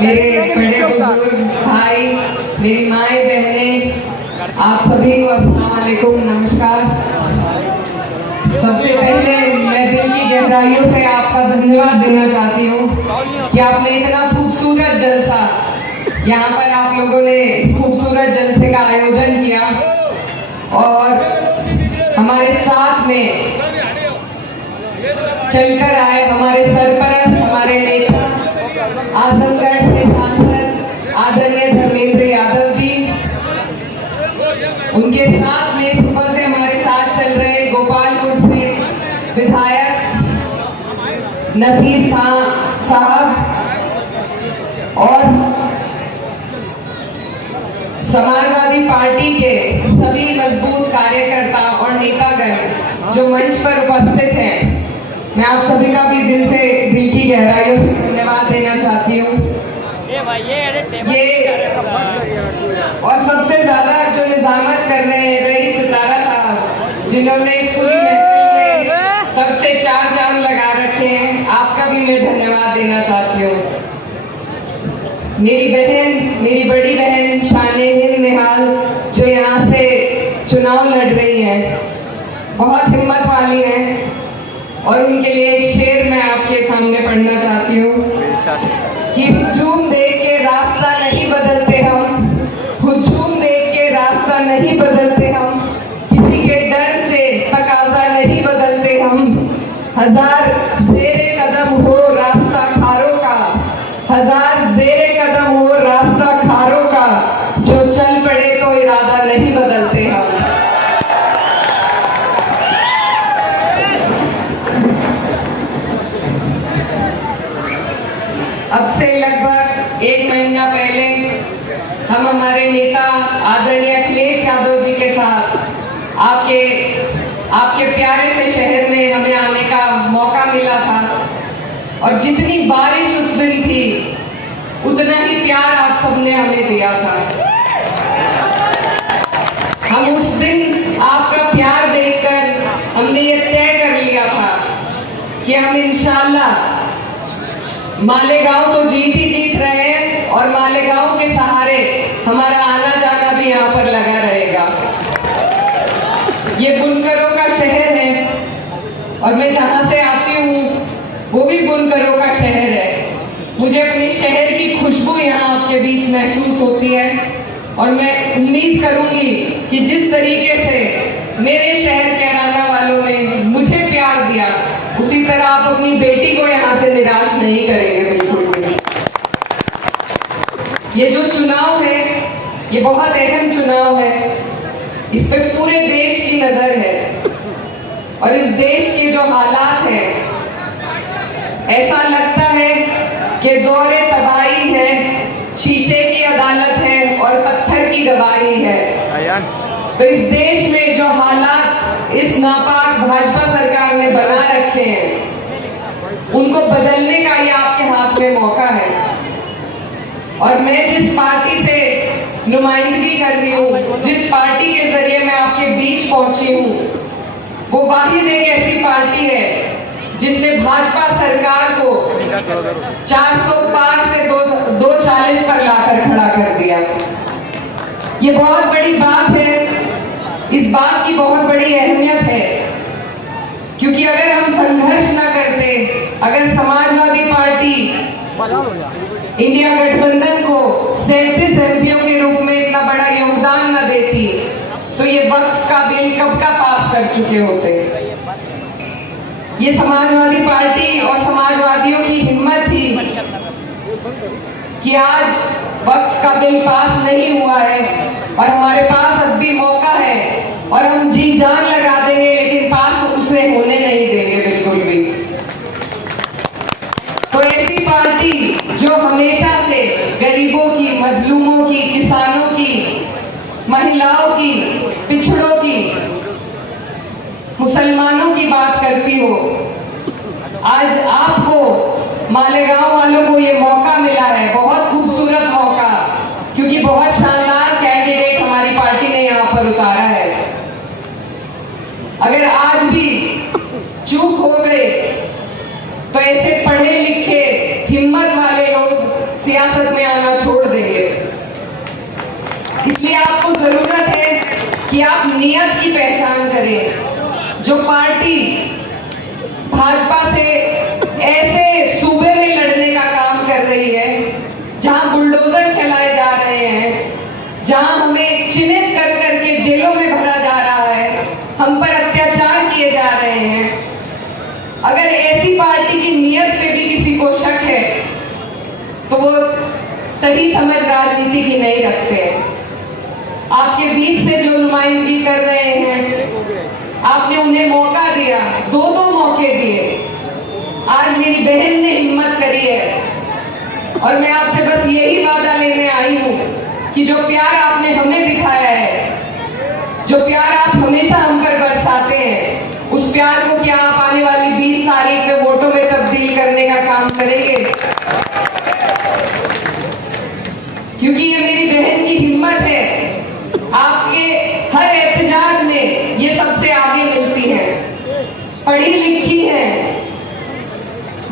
मेरे बड़े बुजुर्ग भाई, मेरी माएँ बहनें, आप सभी को अस्सलाम वालेकुम, नमस्कार। सबसे पहले मैं दिल की गहराइयों से आपका धन्यवाद देना चाहती हूँ कि आपने इतना खूबसूरत जलसा, यहाँ पर आप लोगों ने इस खूबसूरत जलसे का आयोजन किया और हमारे साथ में चलकर आए हमारे सरपरस्त, हमारे नेता, आजमगढ़ से सांसद आदरणीय धर्मेंद्र यादव जी, उनके साथ में सुबह से हमारे साथ चल रहे गोपालपुर से विधायक नफीस साहब और समाजवादी पार्टी के सभी मजबूत कार्यकर्ता और नेतागण जो मंच पर उपस्थित हैं, मैं आप सभी का भी दिल की गहराइयों से धन्यवाद देना चाहती हूँ। ये और सबसे ज्यादा जो निजामत कर रहे हैं रईस सितारा साहब, जिन्होंने इस पूरी महफिल में तब से 4 चांद लगा रखे हैं, आपका भी मैं धन्यवाद देना चाहती हूँ। मेरी बड़ी बहन शाने हिंद निहाल जो यहाँ से चुनाव लड़ रही है, बहुत हिम्मत वाली है और उनके लिए एक शेर मैं आपके सामने पढ़ना चाहती हूँ कि हुजूम देख के रास्ता नहीं बदलते हम, हुजूम देख के रास्ता नहीं बदलते हम, किसी के डर से तकाजा नहीं बदलते हम, हजार ज़ेरे कदम हो रास्ता खारों का, हजार ज़ेरे कदम हो रास्ता खारों का, जो चल पड़े तो इरादा नहीं बदलते हम। अब से लगभग 1 महीना पहले हम हमारे नेता आदरणीय अखिलेश यादव जी के साथ आपके प्यारे से शहर में हमें आने का मौका मिला था और जितनी बारिश उस दिन थी उतना ही प्यार आप सबने हमें दिया था। हम उस दिन आपका प्यार देखकर हमने ये तय कर लिया था कि हम इंशाल्लाह मालेगांव तो जीत ही जीत रहे हैं और मालेगांव के सहारे हमारा आना जाना भी यहाँ पर लगा रहेगा। ये बुनकरों का शहर है और मैं जहाँ से आती हूँ वो भी बुनकरों का शहर है। मुझे अपने शहर की खुशबू यहाँ आपके बीच महसूस होती है और मैं उम्मीद करूंगी कि जिस तरीके से मेरे शहर कैराना वालों ने मुझे प्यार दिया, उसी तरह आप अपनी बेटी को यहाँ से निराश नहीं करेंगे बिल्कुल भी। ये जो चुनाव है ये बहुत अहम चुनाव है, इस पे पूरे देश की नजर है और इस देश के जो हालात हैं, ऐसा लगता है कि दौरे तबाही है, शीशे की अदालत है और पत्थर की गवाही है। तो इस देश में जो हालात इस नापाक भाजपा सरकार ने बना रखे हैं, उनको बदलने का ये आपके हाथ में मौका है। और मैं जिस पार्टी से नुमाइंदगी कर रही हूँ, जिस पार्टी के जरिए मैं आपके बीच पहुंची हूँ, वो वाहिद एक ऐसी पार्टी है जिसने भाजपा सरकार को 400 पार से 240 पर लाकर खड़ा कर दिया। ये बहुत बड़ी बात है, इस बात की बहुत बड़ी अहमियत है, क्योंकि अगर हम संघर्ष ना करते, अगर समाजवादी पार्टी इंडिया गठबंधन को 37 एमपीओ के रूप में इतना बड़ा योगदान न देती, तो ये वक्त का बिल कब का पास कर चुके होते। ये समाजवादी पार्टी और समाजवादियों की हिम्मत थी कि आज वक्त का बिल पास नहीं हुआ है और हमारे पास अब भी मौका है और हम जी जान लगा देंगे, लेकिन पास उसे होने नहीं देंगे बिल्कुल भी। तो ऐसी पार्टी जो हमेशा से गरीबों की, मजलूमों की, किसानों की, महिलाओं की, पिछड़ों की, मुसलमानों की बात करती हो, आज आपको मालेगांव वालों को ये मौका मिला है, बहुत खूबसूरत मौका, क्योंकि बहुत शानदार कैंडिडेट हमारी पार्टी ने यहाँ पर उतारा है। अगर आज भी चूक हो गए तो ऐसे पढ़े लिखे हिम्मत वाले लोग सियासत में कि आप नियत की पहचान करें। जो पार्टी भाजपा से ऐसे सूबे में लड़ने का काम कर रही है, जहां बुलडोजर चलाए जा रहे हैं, जहां हमें चिन्हित कर करके जेलों में भरा जा रहा है, हम पर अत्याचार किए जा रहे हैं, अगर ऐसी पार्टी की नियत पे भी किसी को शक है तो वो सही समझ राजनीति की नहीं रखते। आपके बीच से जो नुमाइंदगी कर रहे हैं, आपने उन्हें मौका दिया, दो मौके दिए। आज मेरी बहन ने हिम्मत करी है और मैं आपसे बस यही वादा लेने आई हूं कि जो प्यार आपने हमें दिखाया है, जो प्यार आप हमेशा हम पर बरसाते हैं, उस प्यार को क्या आप आने वाली 20 तारीख में वोटों में तब्दील करने का काम करेंगे? क्योंकि ये मेरी बहन की हिम्मत है। आपके हर एहतजाज में ये सबसे आगे मिलती है, पढ़ी लिखी है,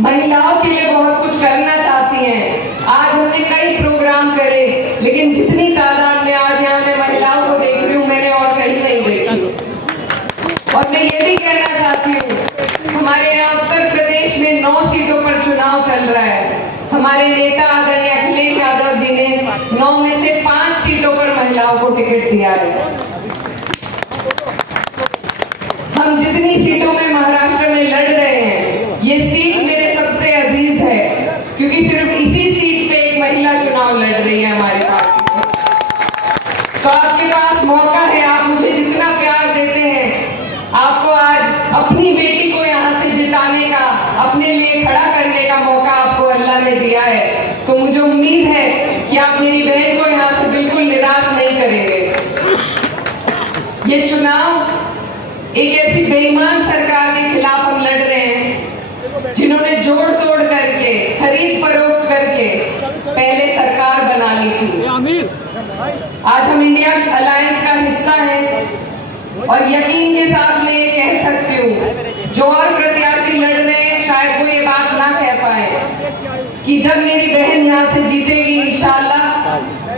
महिलाओं के लिए बहुत कुछ करना चाहती हैं। आज हमने कई प्रोग्राम करे, लेकिन जितनी तादाद में आज यहाँ मैं महिलाओं को देख रही हूँ, मैंने और कहीं नहीं देखी। और मैं ये भी कहना चाहती हूँ, हमारे यहाँ उत्तर प्रदेश में 9 सीटों पर चुनाव चल रहा है। हमारे नेता आदरणीय अखिलेश यादव जी ने 9 में से 5 सीटों पर महिलाओं को टिकट दिया है। हम जितनी सीटों में महाराष्ट्र में लड़ रहे हैं, ये सीट मेरे सबसे अजीज है, क्योंकि सिर्फ इसी सीट पे एक महिला चुनाव लड़ रही है हमारी पार्टी से। तो आपके पास मौका है, आप मुझे जितना प्यार देते हैं, आपको आज अपनी बेटी को यहाँ से जिताने का, अपने लिए खड़ा करने का मौका आपको अल्लाह ने दिया है। तो मुझे उम्मीद है कि आप मेरी बहन को यहाँ से बिल्कुल निराश नहीं करेंगे। ये चुनाव एक ऐसी बेईमान सरकार के खिलाफ हम लड़ रहे हैं, जिन्होंने जोड़ तोड़ करके, खरीद फरोख्त करके पहले सरकार बना ली थी। आज हम इंडिया अलायंस का हिस्सा है और यकीन के साथ मैं ये कह सकती हूँ, जो और प्रत्याशी लड़ रहे हैं शायद वो ये बात ना कह पाए कि जब मेरी बहन यहाँ से जीतेगी इंशाअल्लाह,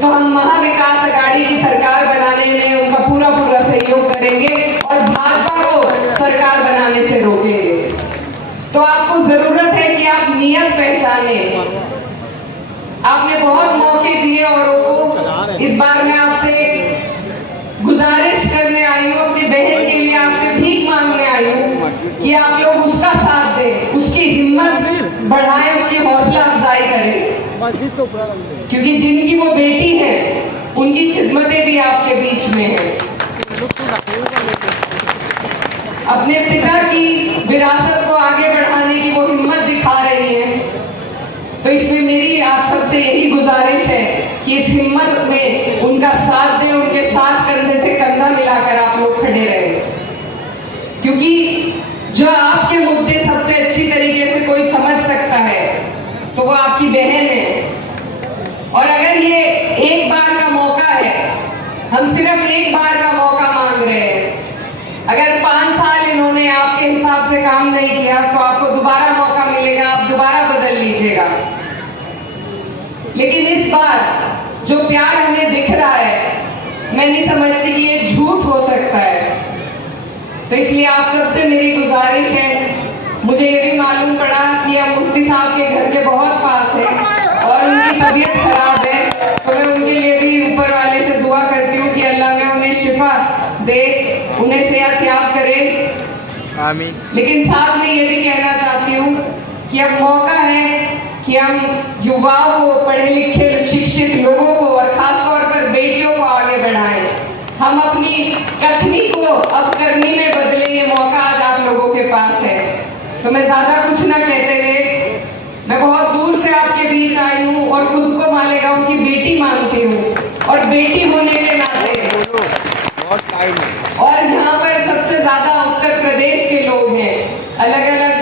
तो हम महाविकास अघाड़ी की सरकार बनाने में उनका पूरा सहयोग करेंगे और भाजपा को सरकार बनाने से रोकेंगे। तो आपको जरूरत है कि आप नियत पहचाने। आपने बहुत मौके दिए औरों को, इस बार मैं आपसे गुजारिश करने आई हूँ, अपनी बहन के लिए आपसे भीख मांगने आई हूँ कि आप लोग उसका साथ दें, उसकी हिम्मत बढ़ाएं, उसकी हौसला अफजाई करें, क्योंकि जिनकी वो बेटी है उनकी खिदमतें भी आपके बीच में है। अपने पिता की विरासत को आगे बढ़ाने की वो हिम्मत दिखा रही है। तो इसमें मेरी आप सबसे यही गुजारिश है कि इस हिम्मत में उनका साथ दें, उनके साथ कंधे से कंधा मिलाकर आप लोग खड़े रहें, क्योंकि जो आपके मुद्दे सबसे अच्छी तरीके से कोई समझ सकता है तो वो आपकी बहन है। और अगर ये एक बार का मौका है, हम सिर्फ एक बार का मौका मांग रहे हैं। अगर 5 साल इन्होंने आपके हिसाब से काम नहीं किया तो आपको दोबारा मौका मिलेगा, आप दोबारा बदल लीजिएगा। लेकिन इस बार जो प्यार हमें दिख रहा है, मैं नहीं समझती कि ये झूठ हो सकता है। तो इसलिए आप सबसे मेरी गुजारिश है, मुझे ये भी मालूम पड़ा कि आप मुफ्ती साहब के घर के बहुत पास है और उनकी तबीयत खराब है, तो मैं उनके लिए भी ऊपर वाले से दुआ करती हूँ कि अल्लाह में उन्हें शिफा दे, उन्हें सेहत याब करे। आमीन। लेकिन साथ में ये भी कहना चाहती हूँ कि अब मौका है कि हम युवाओं को, पढ़े लिखे शिक्षित लोगों को और खासतौर पर बेटियों को आगे बढ़ाएं। हम अपनी कथनी को अब करनी में बदलें, ये मौका आज आप लोगों के पास है। तो मैं ज्यादा कुछ ना कहते हुए, मैं बहुत दूर से आपके बीच आई हूँ और खुद को मालेगांव की बेटी मानती हूँ, और बेटी होने के नाते और यहाँ पर सबसे ज्यादा उत्तर प्रदेश के लोग हैं, अलग अलग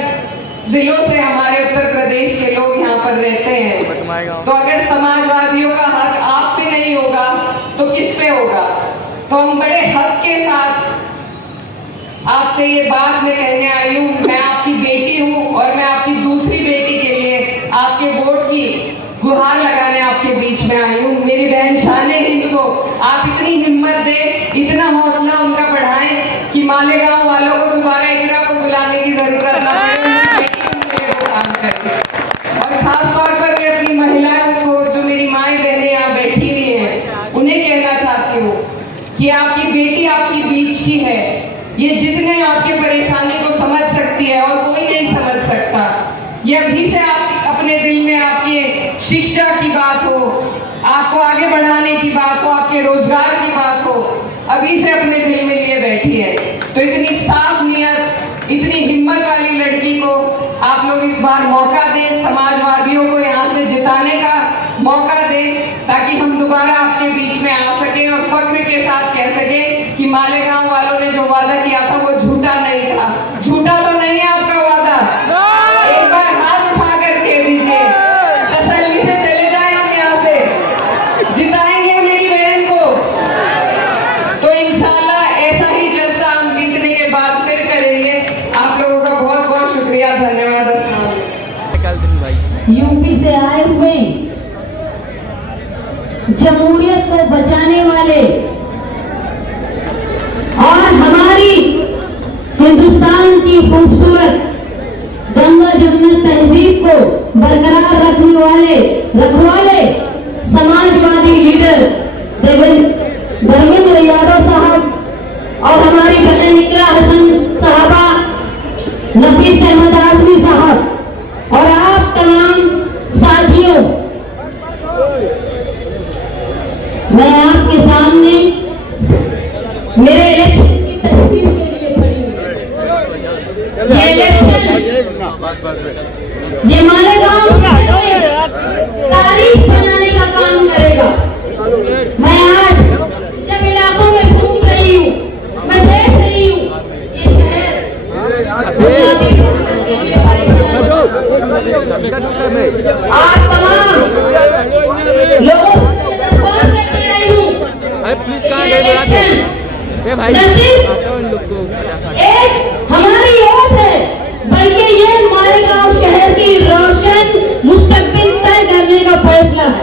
जिलों से हमारे उत्तर प्रदेश के लोग यहाँ पर रहते हैं। तो अगर समाजवादियों का हक आप पे नहीं होगा तो किस पे होगा? तो हम बड़े हक के साथ आपसे ये बात मैं कहने आई हूँ, मैं आपकी बेटी हूँ और मैं आपकी दूसरी बेटी के लिए आपके वोट की गुहार लगाने आपके बीच में आई हूँ। मेरी बहन शान-ए-हिंद को आप इतनी हिम्मत दे, इतना हौसला मालेगांव वालों को दोबारा इकरा को बुलाने की जरूरत ना पड़े, वो काम करके। और खास तौर पर मैं अपनी महिलाओं को, जो मेरी माएँ बहनें यहाँ बैठी हुई हैं, उन्हें कहना चाहती हूँ कि आपकी बेटी आपकी बीच की है। ये जितने आपके परेशानी को समझ सकती है और कोई नहीं समझ सकता। ये अभी से आप अपने दिल में आपके शिक्षा की बात हो, आपको आगे बढ़ाने की बात हो, आपके रोजगार की बात हो, अभी से अपने दिल में लिए बैठी है। तो इतनी साफ नियत, इतनी हिम्मत वाली लड़की को आप लोग इस बार मौका दें, समाजवादियों को यहाँ से जिताने का मौका दें, ताकि हम दोबारा आपके बीच में आ सके और फख्र के साथ कह सके कि मालेगांव वालों ने जो वादा किया था वो झूठा नहीं था। झूठा तो नहीं है आपका वादा, एक बार हाथ उठा कर कह दीजिए, तसल्ली से चले जाए हम यहाँ से, जिताएंगे मेरी बहन को। तो इंशाल्लाह ऐसा ही जलसा हम जीतने के बाद फिर करेंगे। आप लोगों का बहुत बहुत शुक्रिया, धन्यवाद। यूपी से आए हुए जमहूरियत को बचाने वाले और हमारी हिंदुस्तान की खूबसूरत गंगा जमुना तहजीब को बरकरार रखने वाले रखवाले समाजवादी लीडर धर्मेंद्र यादव साहब और हमारी बहन इकरा हसन साहबा, नफीस अहमद आजमी साहब और आप तमाम साथियों, मैं आपके सामने मेरे इलेक्शन की तस्वीर के लिए खड़ी हूँ। ये इलेक्शन, ये मालेगांव तारीख बनाने का काम करेगा। मैं आज जब इलाकों में घूम रही हूँ, मैं देख रही हूँ ये शहर के लिए परेशान, आज तमाम लोगों को दरबार लेके आई हूँ। प्लीज भाई एक हमारी ओर है, बल्कि ये मालेगांव शहर की रोशन मुस्तकबिल तय करने का फैसला है।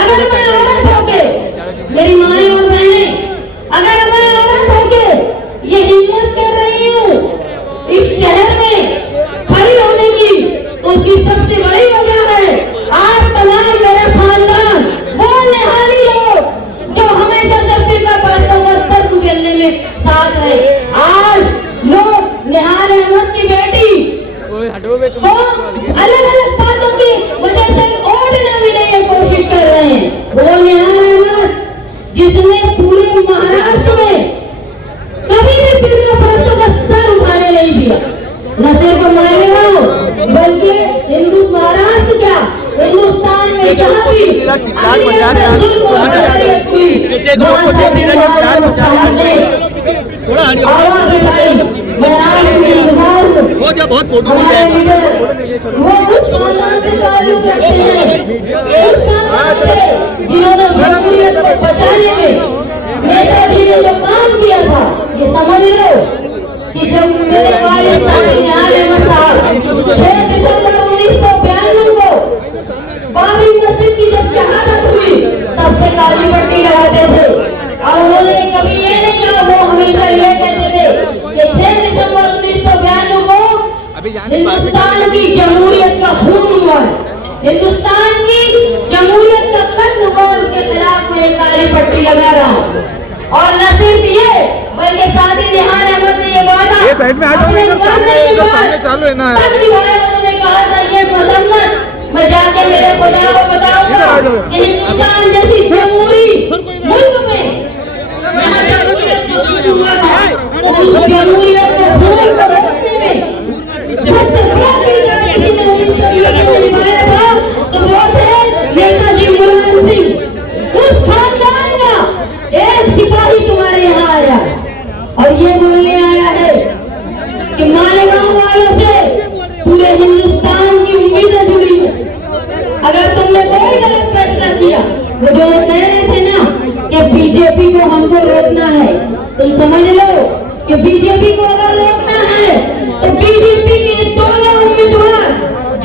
अगर मैं औरत होके, मेरी माँ और बहनें, अगर मैं औरत होके ये हिम्मत कर रही हूँ इस शहर में खड़ी होने की, तो उसकी सबसे बड़ी वजह है आप तमाम मेरे खानदान, वो निहाली लोग जो हमेशा सबसे का परस्तों का सर कुचलने में साथ रहे। आज लोग निहाल अहमद की बेटी तो अलग अलग बातों की वजह से वोट न मिले ये कोशिश कर रहे हैं। वो निहाल अहमद जिसने पूरे महाराष्ट्र में कभी भी फिरका परस्तों का सर उठाने नहीं दिया, न सिर्फ मालेगांव बल्कि हिंदू महाराष्ट्र क्या हिंदुस्तान में जहाँ भी आवाज उठाई, मैं बहुत वो उस खानदान से ताल्लुक रखते हैं, उस खानदान से जिन्होंने जमहूरियत को बचाने में नेताजी ने जो काम किया था। ये समझ लो कि जब मेरे वाले निहाल अहमद साहब 6 दिसंबर 1992 को बाबरी मस्जिद की जब शहादत हुई, तब से काली पट्टी लगाते थे और उन्होंने कभी ये नहीं कहा, वो हमेशा ये कहते थे कि 6 दिसंबर 1992 को हिंदुस्तान की जमहूरियत का खून हुआ है, हिंदुस्तान की जमहूरियत का कत्ल हुआ, उसके खिलाफ मैं काली पट्टी लगा रहा हूँ। और न सिर्फ ये बल्कि साथ ही निहाल अहमद ने ये वादा उन्होंने कहा था, ये मजम्मत मैं जाके मेरे खुदा को बताऊंगा कि हिंदुस्तान जैसी जमहूरी मुल्क में जमहूरियत का खून हुआ है, उस जमहूरियत को खून को रोकने में सबसे बड़ा किरदार किसी ने 1901 में निभाया था, तो वो थे नेताजी मुलायम सिंह। उस खानदान का एक सिपाही तुम्हारे यहाँ आया और ये बोलने आया है कि मालेगांव वालों से पूरे हिंदुस्तान की उम्मीदें जुड़ी है। अगर तुमने कोई गलत फैसला किया, वो जो कह रहे थे ना कि बीजेपी को हमको रोकना है, तुम समझ लो कि बीजेपी को अगर रोकना है तो बीजेपी के दोनों उम्मीदवार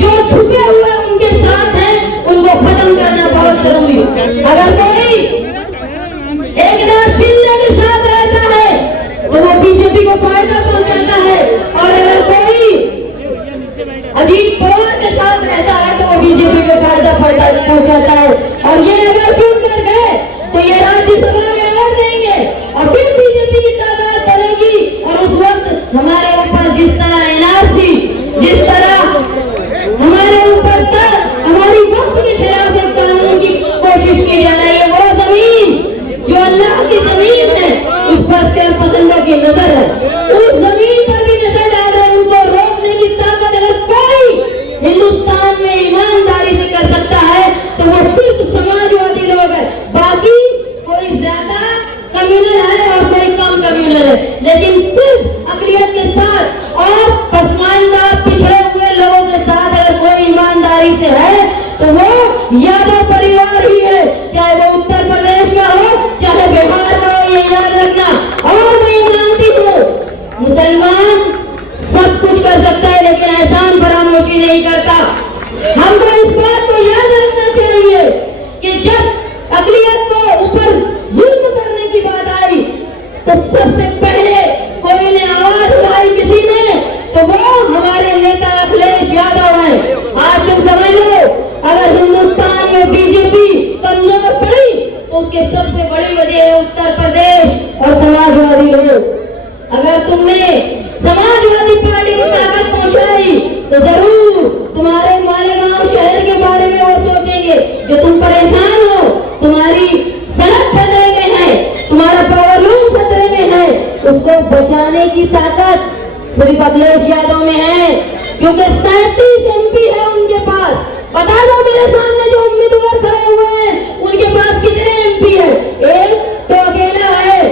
जो छुपे हुए उनके साथ हैं, उनको खत्म करना बहुत जरूरी है। अगर कोई एकनाथ शिंदे के साथ रहता है तो वो बीजेपी को फायदा रहता है। और ये अगर चुन कर गए तो ये राज्यसभा में वोट देंगे और फिर बीजेपी की तादाद बढ़ेगी और उस वक्त हमारे ऊपर जिस तरह एनआरसी, जिस तरह हमारे ऊपर हमारी वक्त के खिलाफ एक कानून की कोशिश की जा रही है, वो जमीन जो अल्लाह की जमीन है उस पर शरपसंदों की नजर है, उस जमीन पर भी नजर डाल रहे हैं। उनको रोकने की ताकत अगर कोई हिंदुस्तान में ईमानदारी से कर सकता है तो वो सिर्फ समाजवादी लोग है। बाकी कोई ज्यादा कम्युनल है और कोई कम कम्युनल है, लेकिन सिर्फ अकलियत के साथ और पसमानदा पिछड़े हुए लोगों के साथ अगर कोई ईमानदारी से है तो वो यादव परिवार ही है, चाहे वो उत्तर प्रदेश का हो चाहे बिहार का हो, ये याद रखना। और मैं जानती हूँ मुसलमान सब कुछ कर सकता है लेकिन एहसान फरामोशी नहीं करता। हमको इस बात को याद रखना चाहिए कि जब अकलियत को ऊपर जुल्म करने की बात आई तो सबसे पहले कोई ने आवाज उठाई किसी ने, तो वो हमारे नेता अखिलेश यादव हैं। आज तुम समझ लो अगर हिंदुस्तान में बीजेपी कमजोर पड़ी तो उसके सबसे बड़ी वजह है उत्तर प्रदेश और समाजवादी लोग। अगर तुमने समाजवादी पार्टी को ताकत पहुंचाई तो जरूर तुम्हारे मालेगांव शहर के बारे में वो सोचेंगे जो तुम परेशान हो, तुम्हारी सड़क खतरे में है, तुम्हारा पावर लूम खतरे में है, उसको बचाने की ताकत सिर्फ अखिलेश यादव में है, क्योंकि 37 MP है उनके पास। बता दो मेरे सामने जो उम्मीदवार खड़े हुए हैं उनके पास कितने MP है? एक तो अकेला है,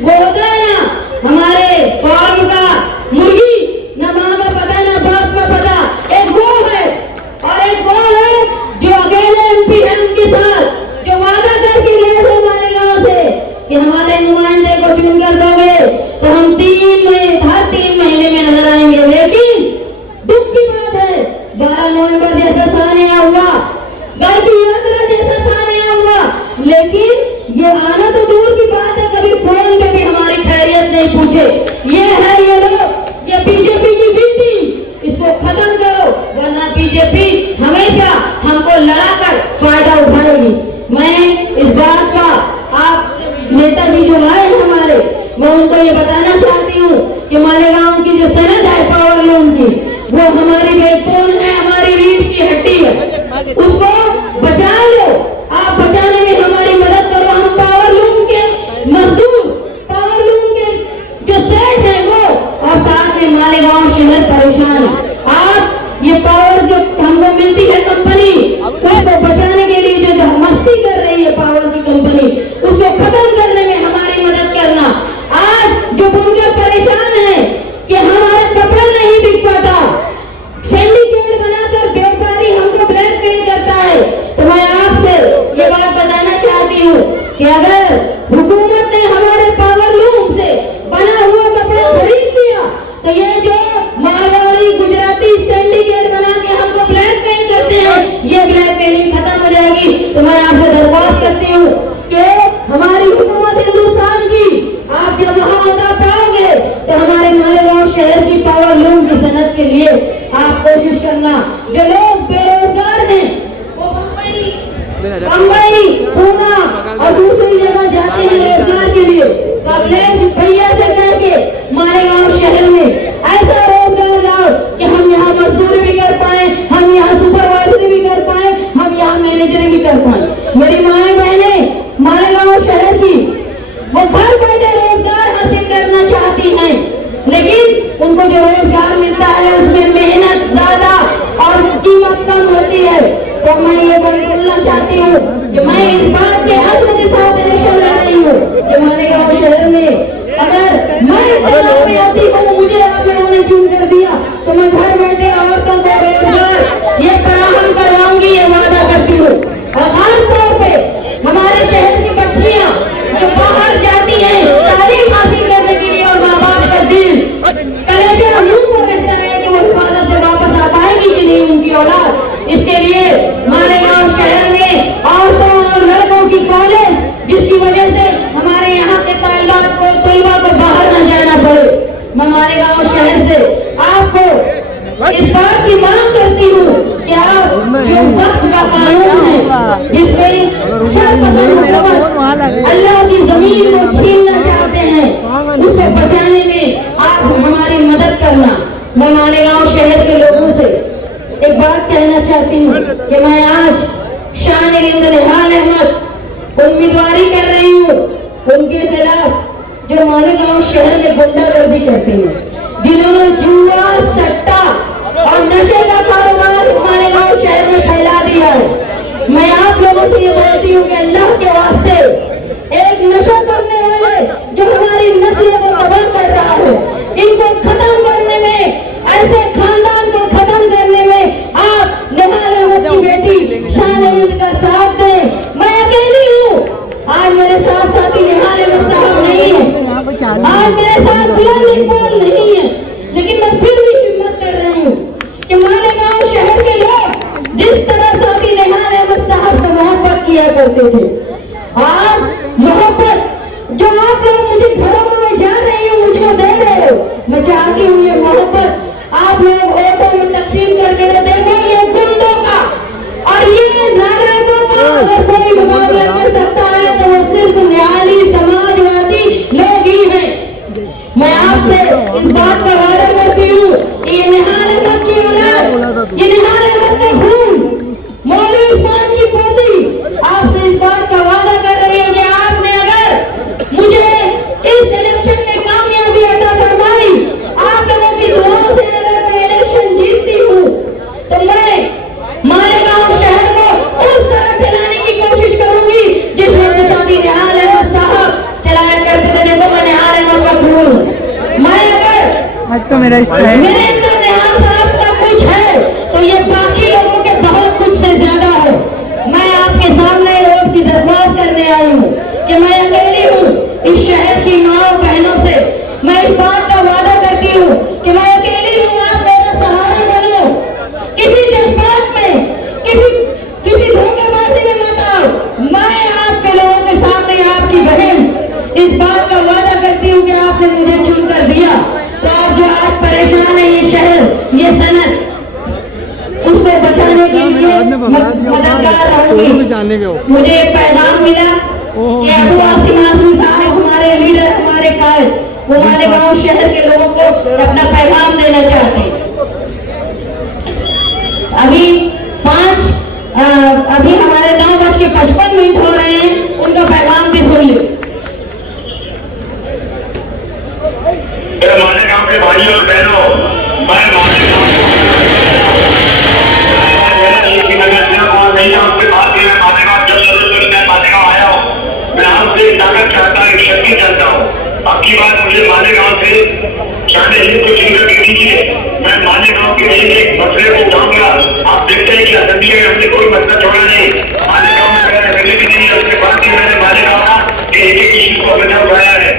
वो होता है ना हमारे फॉर्म का मुर्गी, ना माँ का पता ना बाप का पता, एक वो है और एक वो है जो अकेले MP है उनके साथ, जो वादा करके गए थे हमारे गांव से कि हमारे नुमाइंदे को चुन कर दोगे तो हम 3 महीने में नजर आएंगे। लेकिन दुख की बात है 12 नवंबर जैसा सानिया हुआ, गाय की यात्रा जैसा सानिया हुआ, लेकिन ये आना तो दूर की बात है, कभी फोन पे भी हमारी खैरियत नहीं पूछे। ये है ये लोग, ये बीजेपी की बीती, इसको खत्म करो वरना बीजेपी हमेशा हमको लड़ाकर फायदा उठाएगी। मैं इस बात का आप नेताजी जो आए हैं हमारे, मैं उनको ये बताना चाहती हूँ कि मालेगांव की जो सनद है पावर लूम की, वो हमारी बैकबोन है, हमारी रीढ़ की हड्डी है, उसको बचा लो। आप बचाने में हमारी मदद करो। हम पावर लूम के मजदूर, पावर लूम के जो सेठ है वो, और साथ में मालेगांव शहर परेशान है। आप ये पावर जो हमको मिलती है कंपनी, उसको बचाने के लिए जो मस्ती कर रही है पावर की कंपनी, उसको खत्म करने में हमारी मदद करना। आज जो बुनकर परेशान है कि हमारा कपड़ा नहीं बिक पाता, सिंडिकेट बनाकर व्यापारी हमको ब्लैकमेल करता है, तो मैं आपसे ये बात बताना चाहती हूँ कि अगर हुकूमत ने हमारे पावर लूम से बना हुआ कपड़ा खरीद लिया तो ये जो मारवाड़ी गुजराती सिंडिकेट बना के हमको ब्लैकमेल करते हैं, ये ब्लैकमेलिंग खत्म हो जाएगी। तो मैं आपसे दरख्वास्त करती हूँ कि हमारी हुकूमत हिंदुस्तान की आप जब वहाँ होता पाओगे तो हमारे मालेगांव शहर की पावर लूम की सनत के लिए आप कोशिश करना। जो लोग बेरोजगार हैं वो मुंबई, पूना और दूसरी जगह जाते हैं रोजगार के लिए, तो अखिलेश भैया से कह के मालेगांव शहर में ऐसा रोजगार लाओ कि हम यहाँ मजदूरी भी कर पाए, हम यहाँ सुपरवाइजरी भी कर पाए, हम यहाँ मैनेजरी भी कर पाए। मेरी माए बहने मालेगांव शहर की वो घर बैठे रोजगार हासिल करना चाहती हैं, लेकिन उनको जो रोजगार मिलता है उसमें मेहनत ज्यादा और कीमत कम होती है। तो मैं ये बोलना चाहती हूँ कि मैं इस बात के हस्म के साथ इलेक्शन लड़ रही हूँ कि मालेगांव शहर में अगर मैं तनाव में आती हूँ, मुझे आप लोगों ने चुन कर दिया, तो मैं घर बैठे औरतों को रोजगार ये फराहम करवाऊंगी, ये वादा करती हूँ। और खास तौर पे हमारे शहर की बच्चियाँ जो बाहर जाती हैं तालीम हासिल करने के लिए, और माँ बाप का दिल कलेजा मुंह को कहता है कि वो हिफाजत से वापस आ पाएगी कि नहीं उनकी औलाद। इसके लिए मालेगांव शहर में औरतों और लड़कों की कॉलेज, जिसकी वजह से हमारे यहाँ के तलबा को बाहर न जाना पड़े, मैं मालेगांव शहर से आपको इस बात की मांग करती हूँ कि आप जो वक्त का कानून है जिसमें शरपसंद हुकूमत अल्लाह की जमीन को छीनना चाहते हैं, उसको बचाने में आप हमारी मदद करना। मैं मालेगांव शहर के लोगों से एक बात कहना चाहती हूँ कि मैं आज शान निहाल अहमद उम्मीदवारी कर रही हूँ उनके खिलाफ जो मालेगांव शहर में गुंडागर्दी करते हैं, जिन्होंने जुआ, सट्टा और नशे का कारोबार मालेगांव शहर में फैला दिया है। मैं आप लोगों से ये बोलती हूँ कि अल्लाह के वास्ते एक नशा करने वाले जो हमारी नस्ल को तबाह कर रहा है, इनको खत्म करने में, ऐसे खानदान को खत्म करने में आप निहाल अहमद की बेटी शान अहमद का साथ दें। मैं अकेली हूँ, आज मेरे साथ साथी निहाल अहमद साहब नहीं है, आज मेरे साथ बुलंद इकबाल नहीं है, लेकिन मैं फिर भी हिम्मत कर रही हूँ कि मालेगांव शहर के लोग जिस तरह साथी निहाल अहमद साहब से मोहब्बत किया करते थे, आज मोहब्बत जो आप लोग मुझे घरों में जा रही हो मुझको दे रहे हो, मैं चाहती हूँ ये मोहब्बत आप लोग वोटों में तकसीम करके तो देखो ये गुंडों का और ये नागरिकों का अगर कोई मुकाबला कर सकता है तो वो सिर्फ न्यायाली समाजवादी लोग ही हैं। मैं आपसे इस बात का वादा करती हूँ कि ये निहाल अहमद की औलाद, ये निहाल अहमद का खून, मौलवी उस्मान की पोती आपसे इस बात का वादा कर रही है कि आपने अगर मुझे इस इलेक्शन में कामयाबी अता फरमाई, आप लोगों की दुआओं से अगर मैं इलेक्शन जीतती हूँ तो मैं मालेगांव शहर को उस तरह चलाने की कोशिश करूंगी जिस वक्त साथी निहाल अहमद साहब चलाया करते थे। देखो मैं निहाल अहमद का खून हूँ, मैं अगर आज तो मेरा मेरे अंदर निहाल साहब का कुछ है तो ये बाकी लोगों के बहुत कुछ से ज्यादा है। मैं आपके सामने वोट की दरख्वास्त करने आई हूँ कि मैं अकेली हूँ, इस शहर की माँ बहनों से मैं इस बात का वादा करती हूँ कि मैं अकेली हूँ, आप मेरा सहारा बनो, किसी जज्बात में, किसी धोखेबाजी में मत आओ। मैं आपके लोगों के सामने आपकी बहन इस बात का वादा करती हूँ कि आपने मुझे चुनकर दिया तो आप जो आज परेशान है ये शहर, ये सनत, उसको बचाने के लिए मददगार रहूंगी। मुझे एक पैगाम मिला कि अबू आसिम आजमी साहब हमारे लीडर, हमारे कायद, वो मालेगांव शहर के लोगों को अपना पैगाम देना चाहते हैं। अभी हमारे 9:55 हो रहे हैं, उनका पैगाम भी सुन लो। मालेगांव के भाइयों और बहनों, मैं मालेगांव आया हूँ, मैं आपसे ताकत चाहता हूँ, शक्ति चाहता हूँ। आपकी बात मुझे मालेगांव से शान अहमद को चुनकर दे दीजिए। मैं मालेगांव के एक मसले को उठाऊंगा। आप देखते हैं कि असम्बली में हमने कोई मसला छोड़ा नहीं, मालेगांव में मेरा नजर भी नहीं है, उसके बाद भी मैंने मालेगांव के एक इश्यू को बचा उठाया है।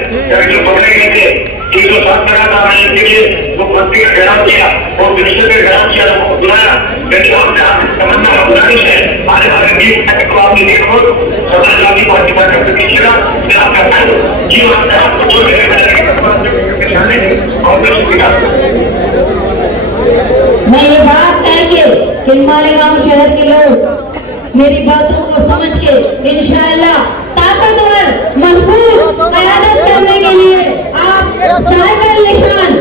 जो पकड़े गए थे 307 तरह का आने के लिए वो मंत्री का घेराव किया और मिनिस्टर का घेराव किया, वो बुलाया। लेकिन आपने तमन्ना गुजारिश है आने वाले 20 तक को आपने देखो समाजवादी पार्टी का कर दीजिएगा। मैं आपका जी आपको जो मैं ये बात कह के कि मालेगांव शहर के लोग मेरी बातों को समझ के इंशाअल्लाह ताकतवर मजबूत क़यादत करने के लिए आप साइकिल निशान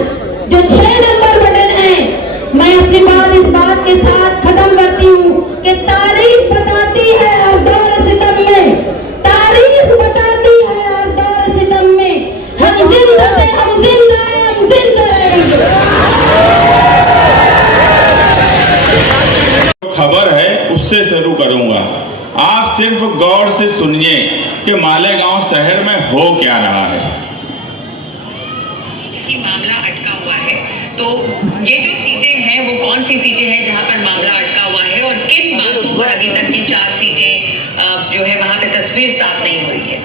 जो 6 नंबर बटन है, मैं अपनी बात इस बात के साथ खत्म करती हूँ कि तारीख बताती है और दौर सितम में, तारीख बताती है और दौर सितम में हम जिंदा थे, हम जिंदा हैं, हम जिंदा रहेंगे। खबर है उससे शुरू करूंगा। आप सिर्फ गौर से सुनिए कि मालेगांव शहर में हो क्या रहा है। मामला अटका हुआ है, तो ये जो सीटें हैं वो कौन सी सीटें हैं जहां पर मामला अटका हुआ है और किन बातों पर अभी तक की 4 सीटें जो है वहां पे तस्वीर साफ नहीं हुई है।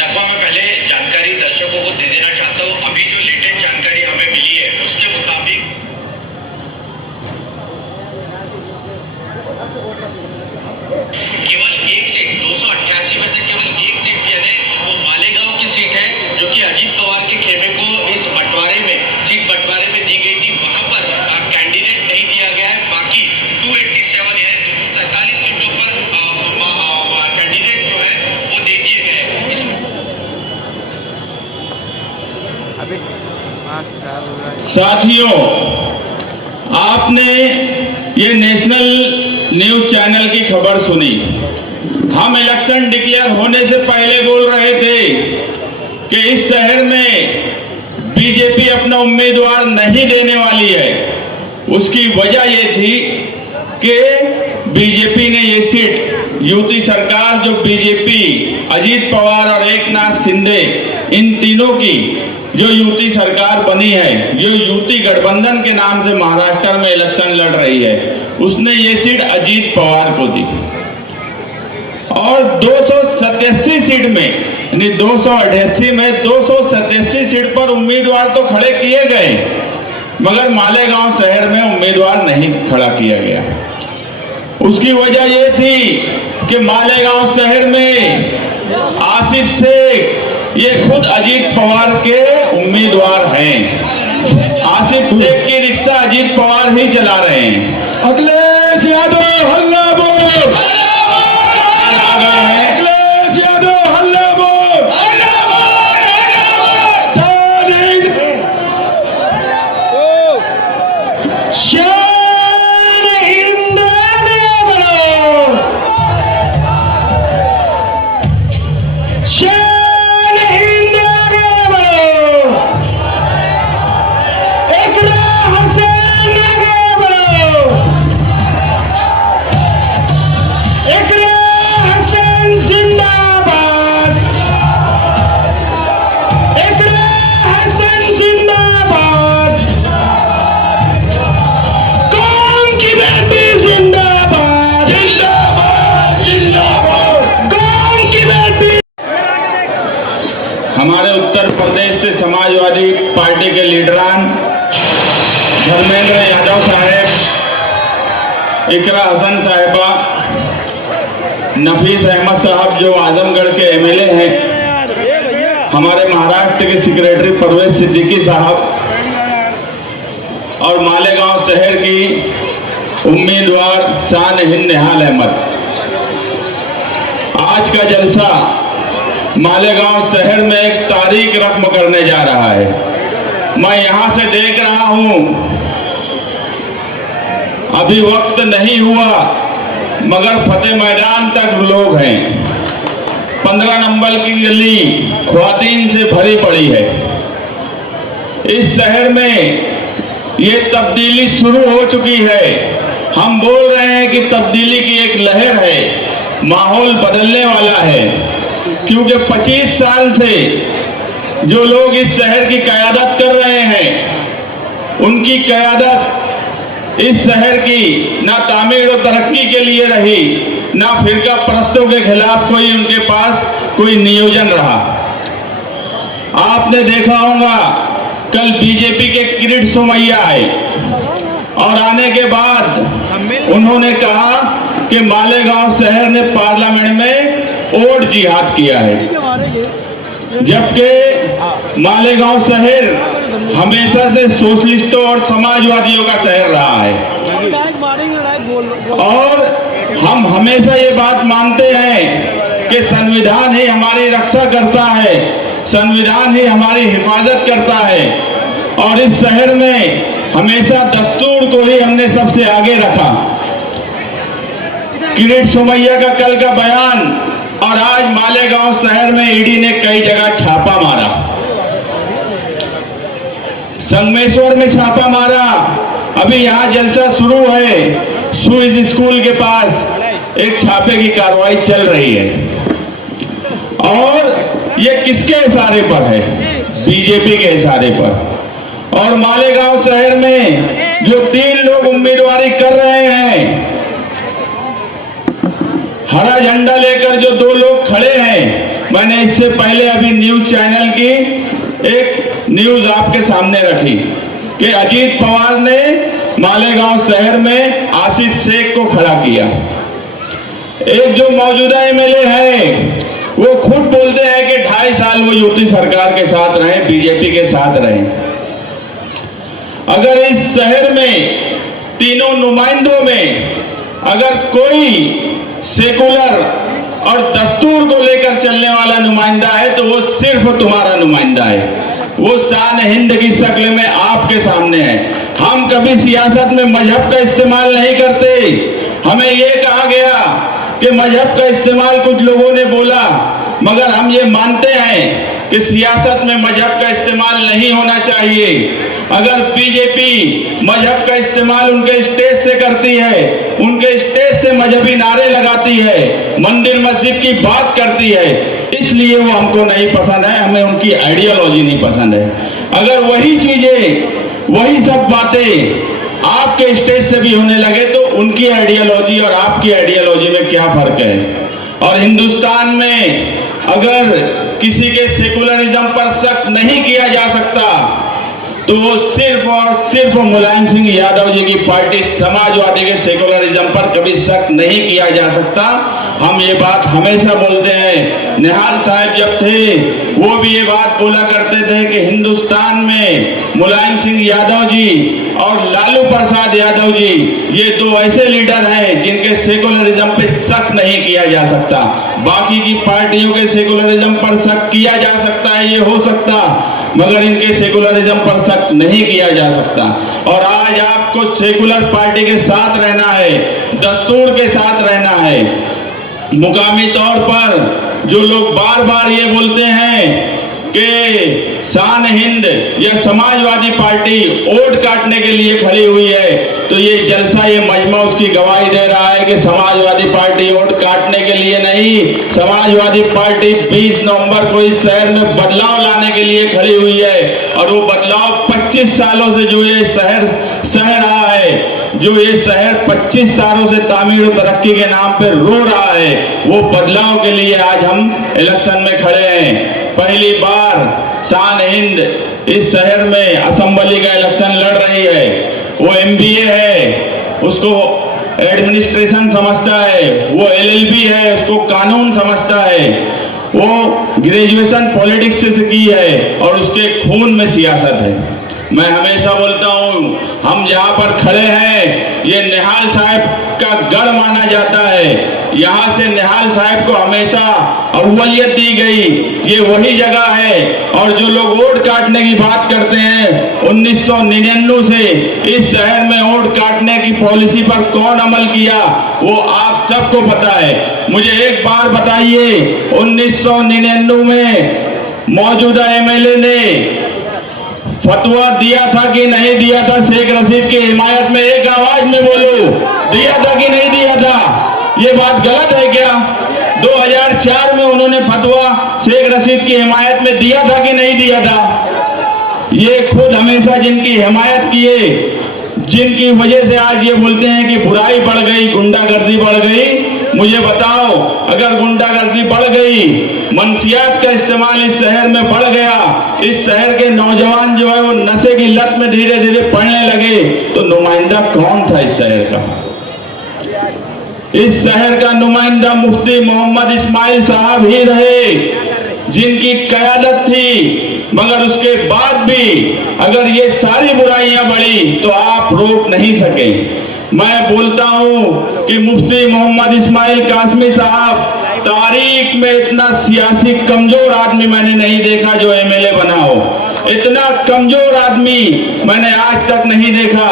नकवा में पहले जानकारी दर्शकों को दे देना चाहता हूँ। अभी जो लेटेस्ट जानकारी हमें मिली है उसके मुताबिक केवल एक सीट 288 में से केवल एक सीट यानी वो मालेगांव की सीट है जो कि अजीत पवार के खेमे को इस बंटवारे में सीट बंटवारे में दी गई थी। वहां पर कैंडिडेट नहीं दिया साथियों, आपने ये नेशनल न्यूज चैनल की खबर सुनी। हम इलेक्शन डिक्लेयर होने से पहले बोल रहे थे कि इस शहर में बीजेपी अपना उम्मीदवार नहीं देने वाली है। उसकी वजह ये थी कि बीजेपी ने ये सीट, युति सरकार जो बीजेपी, अजीत पवार और एकनाथ शिंदे, इन तीनों की जो युति सरकार बनी है, जो युति गठबंधन के नाम से महाराष्ट्र में इलेक्शन लड़ रही है, उसने ये सीट अजीत पवार को दी। और 287 सीट में, यानी 288 में 287 सीट पर उम्मीदवार तो खड़े किए गए, मगर मालेगांव शहर में उम्मीदवार नहीं खड़ा किया गया। उसकी वजह यह थी कि मालेगांव शहर में आसिफ शेख ये खुद अजीत पवार के उम्मीदवार हैं। आसिफ शेख की रिक्शा अजीत पवार ही चला रहे हैं। अखिलेश यादव हल्ला बोल, अखिलेश यादव हल्ला बोल। हमारे उत्तर प्रदेश से समाजवादी पार्टी के लीडरान धर्मेंद्र यादव साहब, इकरा हसन साहिबा, नफीस अहमद साहब जो आजमगढ़ के एमएलए हैं, हमारे महाराष्ट्र के सेक्रेटरी परवेज सिद्दीकी साहब और मालेगांव शहर की उम्मीदवार शान हिंद निहाल अहमद। आज का जलसा मालेगांव शहर में एक तारीख रकम करने जा रहा है। मैं यहां से देख रहा हूं, अभी वक्त नहीं हुआ मगर फतेह मैदान तक लोग हैं। 15 नंबर की गली ख्वातीन से भरी पड़ी है। इस शहर में ये तब्दीली शुरू हो चुकी है। हम बोल रहे हैं कि तब्दीली की एक लहर है, माहौल बदलने वाला है, क्योंकि 25 साल से जो लोग इस शहर की क़यादत कर रहे हैं, उनकी क़यादत इस शहर की ना तामीर और तरक्की के लिए रही, ना फिरका परस्तों के खिलाफ कोई उनके पास कोई नियोजन रहा। आपने देखा होगा कल बीजेपी के किरीट सोमैया आए और आने के बाद उन्होंने कहा कि मालेगांव शहर ने पार्लियामेंट में वोट जिहाद किया है, जबकि मालेगांव शहर हमेशा से सोशलिस्टों और समाजवादियों का शहर रहा है। और हम हमेशा ये बात मानते हैं कि संविधान ही हमारी रक्षा करता है, संविधान ही हमारी हिफाजत करता है। और इस शहर में हमेशा दस्तूर को ही हमने सबसे आगे रखा। किरीट सोमैया का कल का बयान और आज मालेगांव शहर में ईडी ने कई जगह छापा मारा। संगमेश्वर में छापा मारा, अभी यहाँ जलसा शुरू है, सुइज स्कूल के पास एक छापे की कार्रवाई चल रही है। और ये किसके इशारे पर है? बीजेपी के इशारे पर। और मालेगांव शहर में जो 3 लोग उम्मीदवारी कर रहे हैं, हरा झंडा लेकर जो 2 लोग खड़े हैं, मैंने इससे पहले अभी न्यूज चैनल की एक न्यूज आपके सामने रखी कि अजीत पवार ने मालेगांव शहर में आसिफ शेख को खड़ा किया। एक जो मौजूदा एमएलए है वो खुद बोलते हैं कि 2.5 साल वो युति सरकार के साथ रहे, बीजेपी के साथ रहे। अगर इस शहर में तीनों नुमाइंदों में अगर कोई सेकुलर और दस्तूर को लेकर चलने वाला नुमाइंदा है तो वो सिर्फ तुम्हारा नुमाइंदा है, वो शान हिंद की शक्ल में आपके सामने है। हम कभी सियासत में मजहब का इस्तेमाल नहीं करते। हमें ये कहा गया कि मजहब का इस्तेमाल कुछ लोगों ने बोला, मगर हम ये मानते हैं कि सियासत में मजहब का इस्तेमाल नहीं होना चाहिए। अगर बीजेपी मजहब का इस्तेमाल उनके स्टेज से करती है, उनके स्टेज से मजहबी नारे लगाती है, मंदिर मस्जिद की बात करती है, इसलिए वो हमको नहीं पसंद है, हमें उनकी आइडियोलॉजी नहीं पसंद है। अगर वही चीजें, वही सब बातें आपके स्टेज से भी होने लगे तो उनकी आइडियोलॉजी और आपकी आइडियोलॉजी में क्या फर्क है। और हिंदुस्तान में अगर किसी के सेकुलरिज्म पर शक नहीं किया जा सकता तो वो सिर्फ और सिर्फ मुलायम सिंह यादव जी की पार्टी समाजवादी के सेकुलरिज्म पर कभी शक नहीं किया जा सकता। हम ये बात हमेशा बोलते हैं। निहाल साहब जब थे वो भी ये बात बोला करते थे कि हिंदुस्तान में मुलायम सिंह यादव जी और लालू प्रसाद यादव जी ये दो ऐसे लीडर हैं जिनके सेकुलरिज्म पे शक नहीं किया जा सकता। बाकी की पार्टियों के सेकुलरिज्म पर शक किया जा सकता है, ये हो सकता, मगर इनके सेकुलरिज्म पर शक नहीं किया जा सकता। और आज आपको सेकुलर पार्टी के साथ रहना है, दस्तूर के साथ रहना है। मुकामी तौर पर जो लोग बार बार ये बोलते हैं कि शान हिंद या समाजवादी पार्टी वोट काटने के लिए खड़ी हुई है, तो ये जलसा, ये मजमा उसकी गवाही दे रहा है कि समाजवादी पार्टी वोट काटने के लिए नहीं, समाजवादी पार्टी 20 नवंबर को इस शहर में बदलाव लाने के लिए खड़ी हुई है। और वो बदलाव 25 सालों से जो ये शहर सह रहा है, जो ये शहर 25 सालों से तामीर और तरक्की के नाम पे रो रहा है, वो बदलाव के लिए आज हम इलेक्शन में खड़े हैं। पहली बार शान हिंद इस शहर में असेंबली का इलेक्शन लड़ रही है। वो MBA है, उसको एडमिनिस्ट्रेशन समझता है, वो LLB है, उसको कानून समझता है, वो ग्रेजुएशन पॉलिटिक्स से की है और उसके खून में सियासत है। मैं हमेशा बोलता हूँ, हम जहाँ पर खड़े हैं ये निहाल साहब का गढ़ माना जाता है। यहाँ से निहाल साहब को हमेशा अव्वलियत दी गई, ये वही जगह है। और जो लोग वोट काटने की बात करते हैं, 1999 से इस शहर में वोट काटने की पॉलिसी पर कौन अमल किया वो आप सबको पता है। मुझे एक बार बताइए, 1999 में मौजूदा MLA ने फतवा दिया था कि नहीं दिया था शेख रशीद की हिमायत में? एक आवाज में बोलो, दिया था कि नहीं दिया था? ये बात गलत है क्या? 2004 में उन्होंने फतवा शेख रशीद की हिमायत में दिया था कि नहीं दिया था? ये खुद हमेशा जिनकी हिमायत किए, जिनकी वजह से आज ये बोलते हैं कि बुराई बढ़ गई, गुंडागर्दी बढ़ गई। मुझे बताओ, अगर गुंडागर्दी बढ़ गई, मंशियात का इस्तेमाल इस शहर में बढ़ गया, इस शहर के नौजवान जो है वो नशे की लत में धीरे धीरे पड़ने लगे, तो नुमाइंदा कौन था इस शहर का? इस शहर का नुमाइंदा मुफ्ती मोहम्मद इस्माइल साहब ही रहे, जिनकी क़यादत थी। मगर उसके बाद भी अगर ये सारी बुराइयां बढ़ी तो आप रोक नहीं सके। मैं बोलता हूं कि मुफ्ती मोहम्मद इस्माइल कासमी साहब, तारीख में इतना सियासी कमजोर आदमी मैंने नहीं देखा जो MLA बना हो। इतना कमजोर आदमी मैंने आज तक नहीं देखा।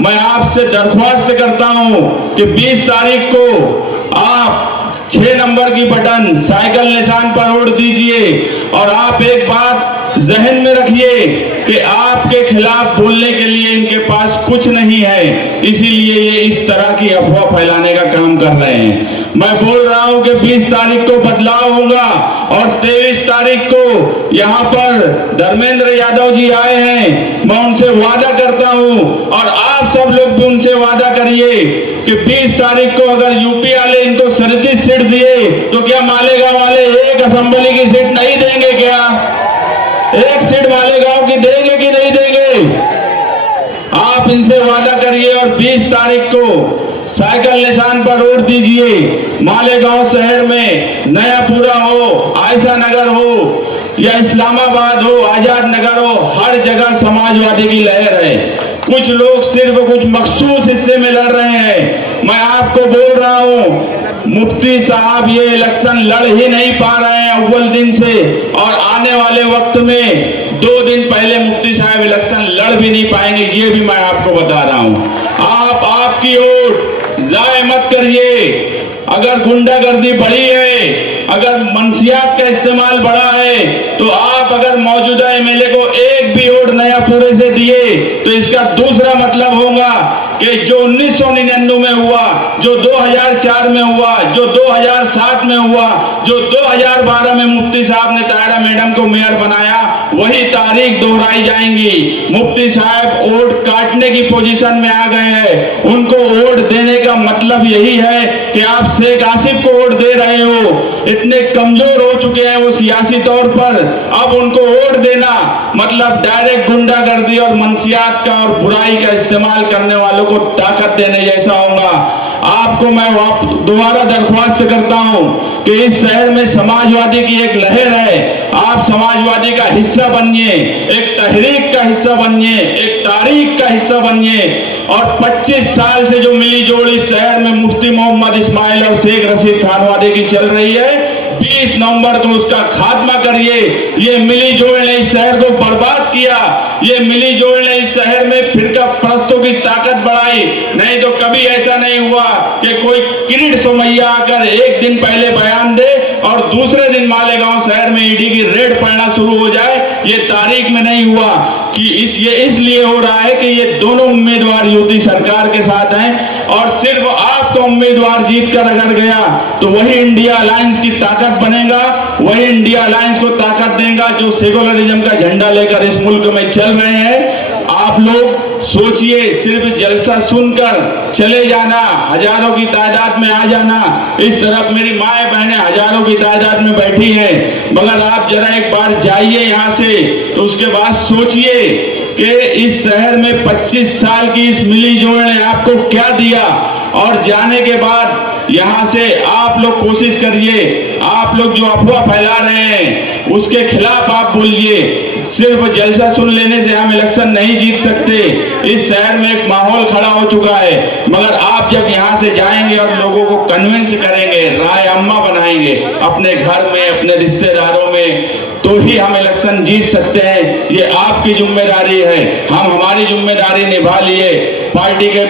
मैं आपसे दरख्वास्त करता हूं कि 20 तारीख को आप 6 नंबर की बटन साइकिल निशान पर वोट दीजिए। और आप एक बात जहन में रखिए कि आपके खिलाफ बोलने के लिए इनके पास कुछ नहीं है, इसीलिए ये इस तरह की अफवाह फैलाने का काम कर रहे हैं। मैं बोल रहा हूं कि 20 तारीख को बदलाव होगा और 23 तारीख को यहाँ पर धर्मेंद्र यादव जी आए हैं। मैं उनसे वादा करता हूं और आप सब लोग भी उनसे वादा करिए कि 20 तारीख को अगर यूपी वाले इनको 37 सीट दिए तो क्या मालेगांव वाले एक असेंबली की सीट नहीं देंगे? क्या एक सीट मालेगांव की देंगे कि नहीं देंगे? आप इनसे वादा करिए और 20 तारीख को साइकिल निशान पर वोट दीजिए। मालेगांव शहर में नयापुरा हो, आयशा नगर हो या इस्लामाबाद हो, आजाद नगर हो, हर जगह समाजवादी की लहर है। कुछ लोग सिर्फ कुछ मखसूस हिस्से में लड़ रहे हैं। मैं आपको बोल रहा हूं, मुफ्ती साहब ये इलेक्शन लड़ ही नहीं पा रहे हैं अव्वल दिन से, और आने वाले वक्त में 2 दिन पहले मुफ्ती साहब इलेक्शन लड़ भी नहीं पाएंगे, ये भी मैं आपको बता रहा हूं। आपकी वोट जाया मत करिए। अगर गुंडागर्दी बढ़ी है, अगर मनसियात का इस्तेमाल बढ़ा है, तो आप अगर मौजूदा एमएलए को एक भी वोट नया पूरे से दिए तो इसका दूसरा मतलब होगा कि जो 1999 में हुआ, जो 2004 में हुआ, जो 2007 में हुआ, जो 2012 में मुफ्ती साहब ने ताहिरा मैडम को मेयर बनाया, वही तारीख दोहराई जाएंगी। मुफ्ती साहब वोट काटने की पोजीशन में आ गए हैं। उनको वोट देने का मतलब यही है कि आप शेख आसिफ को वोट दे रहे हो। इतने कमजोर हो चुके हैं वो सियासी तौर पर, अब उनको वोट देना मतलब डायरेक्ट गुंडागर्दी और मनसियात का और बुराई का इस्तेमाल करने वालों को ताकत देने जैसा होगा। आपको मैं दोबारा दरख्वास्त करता हूं कि इस शहर में समाजवादी की एक लहर है, आप समाजवादी का हिस्सा बनिए, एक तहरीक का हिस्सा बनिए, एक तारीख का हिस्सा बनिए। और 25 साल से जो मिली जोड़ इस शहर में मुफ्ती मोहम्मद इस्माइल और शेख रशीद खानवादी की चल रही है, 20 नवंबर को उसका खात्मा करिए। ये मिली जोड़ ने इस शहर को बर्बाद किया, ये मिली जोड़ ने इस शहर में फिरका परस्तों की ताकत बढ़ाई। नहीं तो कभी ऐसा नहीं हुआ कि कोई किरीट सोमैया आकर एक दिन पहले बयान दे और दूसरे दिन मालेगांव शहर में ईडी की रेड पड़ना शुरू हो जाए। ये तारीख में नहीं हुआ कि ये इसलिए हो रहा है कि ये दोनों उम्मीदवार युति सरकार के साथ हैं और सिर्फ आपका उम्मीदवार जीत कर अगर गया तो वही इंडिया अलायंस की ताकत बनेगा, वही इंडिया अलायंस को ताकत देगा जो सेकुलरिज्म का झंडा लेकर इस मुल्क में चल रहे हैं। आप लोग सोचिए, सिर्फ जलसा सुनकर चले जाना, हजारों की तादाद में आ जाना। इस तरफ मेरी माएं बहनें हजारों की तादाद में बैठी हैं, मगर आप जरा एक बार जाइए यहाँ से, तो उसके बाद सोचिए कि इस शहर में 25 साल की इस मिली जोड़ ने आपको क्या दिया। और जाने के बाद यहाँ से आप लोग कोशिश करिए, आप लोग जो अफवाह फैला रहे हैं उसके खिलाफ आप बोलिए। सिर्फ जलसा सुन लेने से हम इलेक्शन नहीं जीत सकते। इस शहर में एक माहौल खड़ा हो चुका है, मगर आप जब यहाँ से जाएंगे और लोगों को कन्विंस करेंगे, राय अम्मा बनाएंगे अपने घर में, अपने रिश्तेदारों में, तो ही हम इलेक्शन जीत सकते हैं। ये आपकी जिम्मेदारी है, हम हमारी जिम्मेदारी निभा लिए। पार्टी के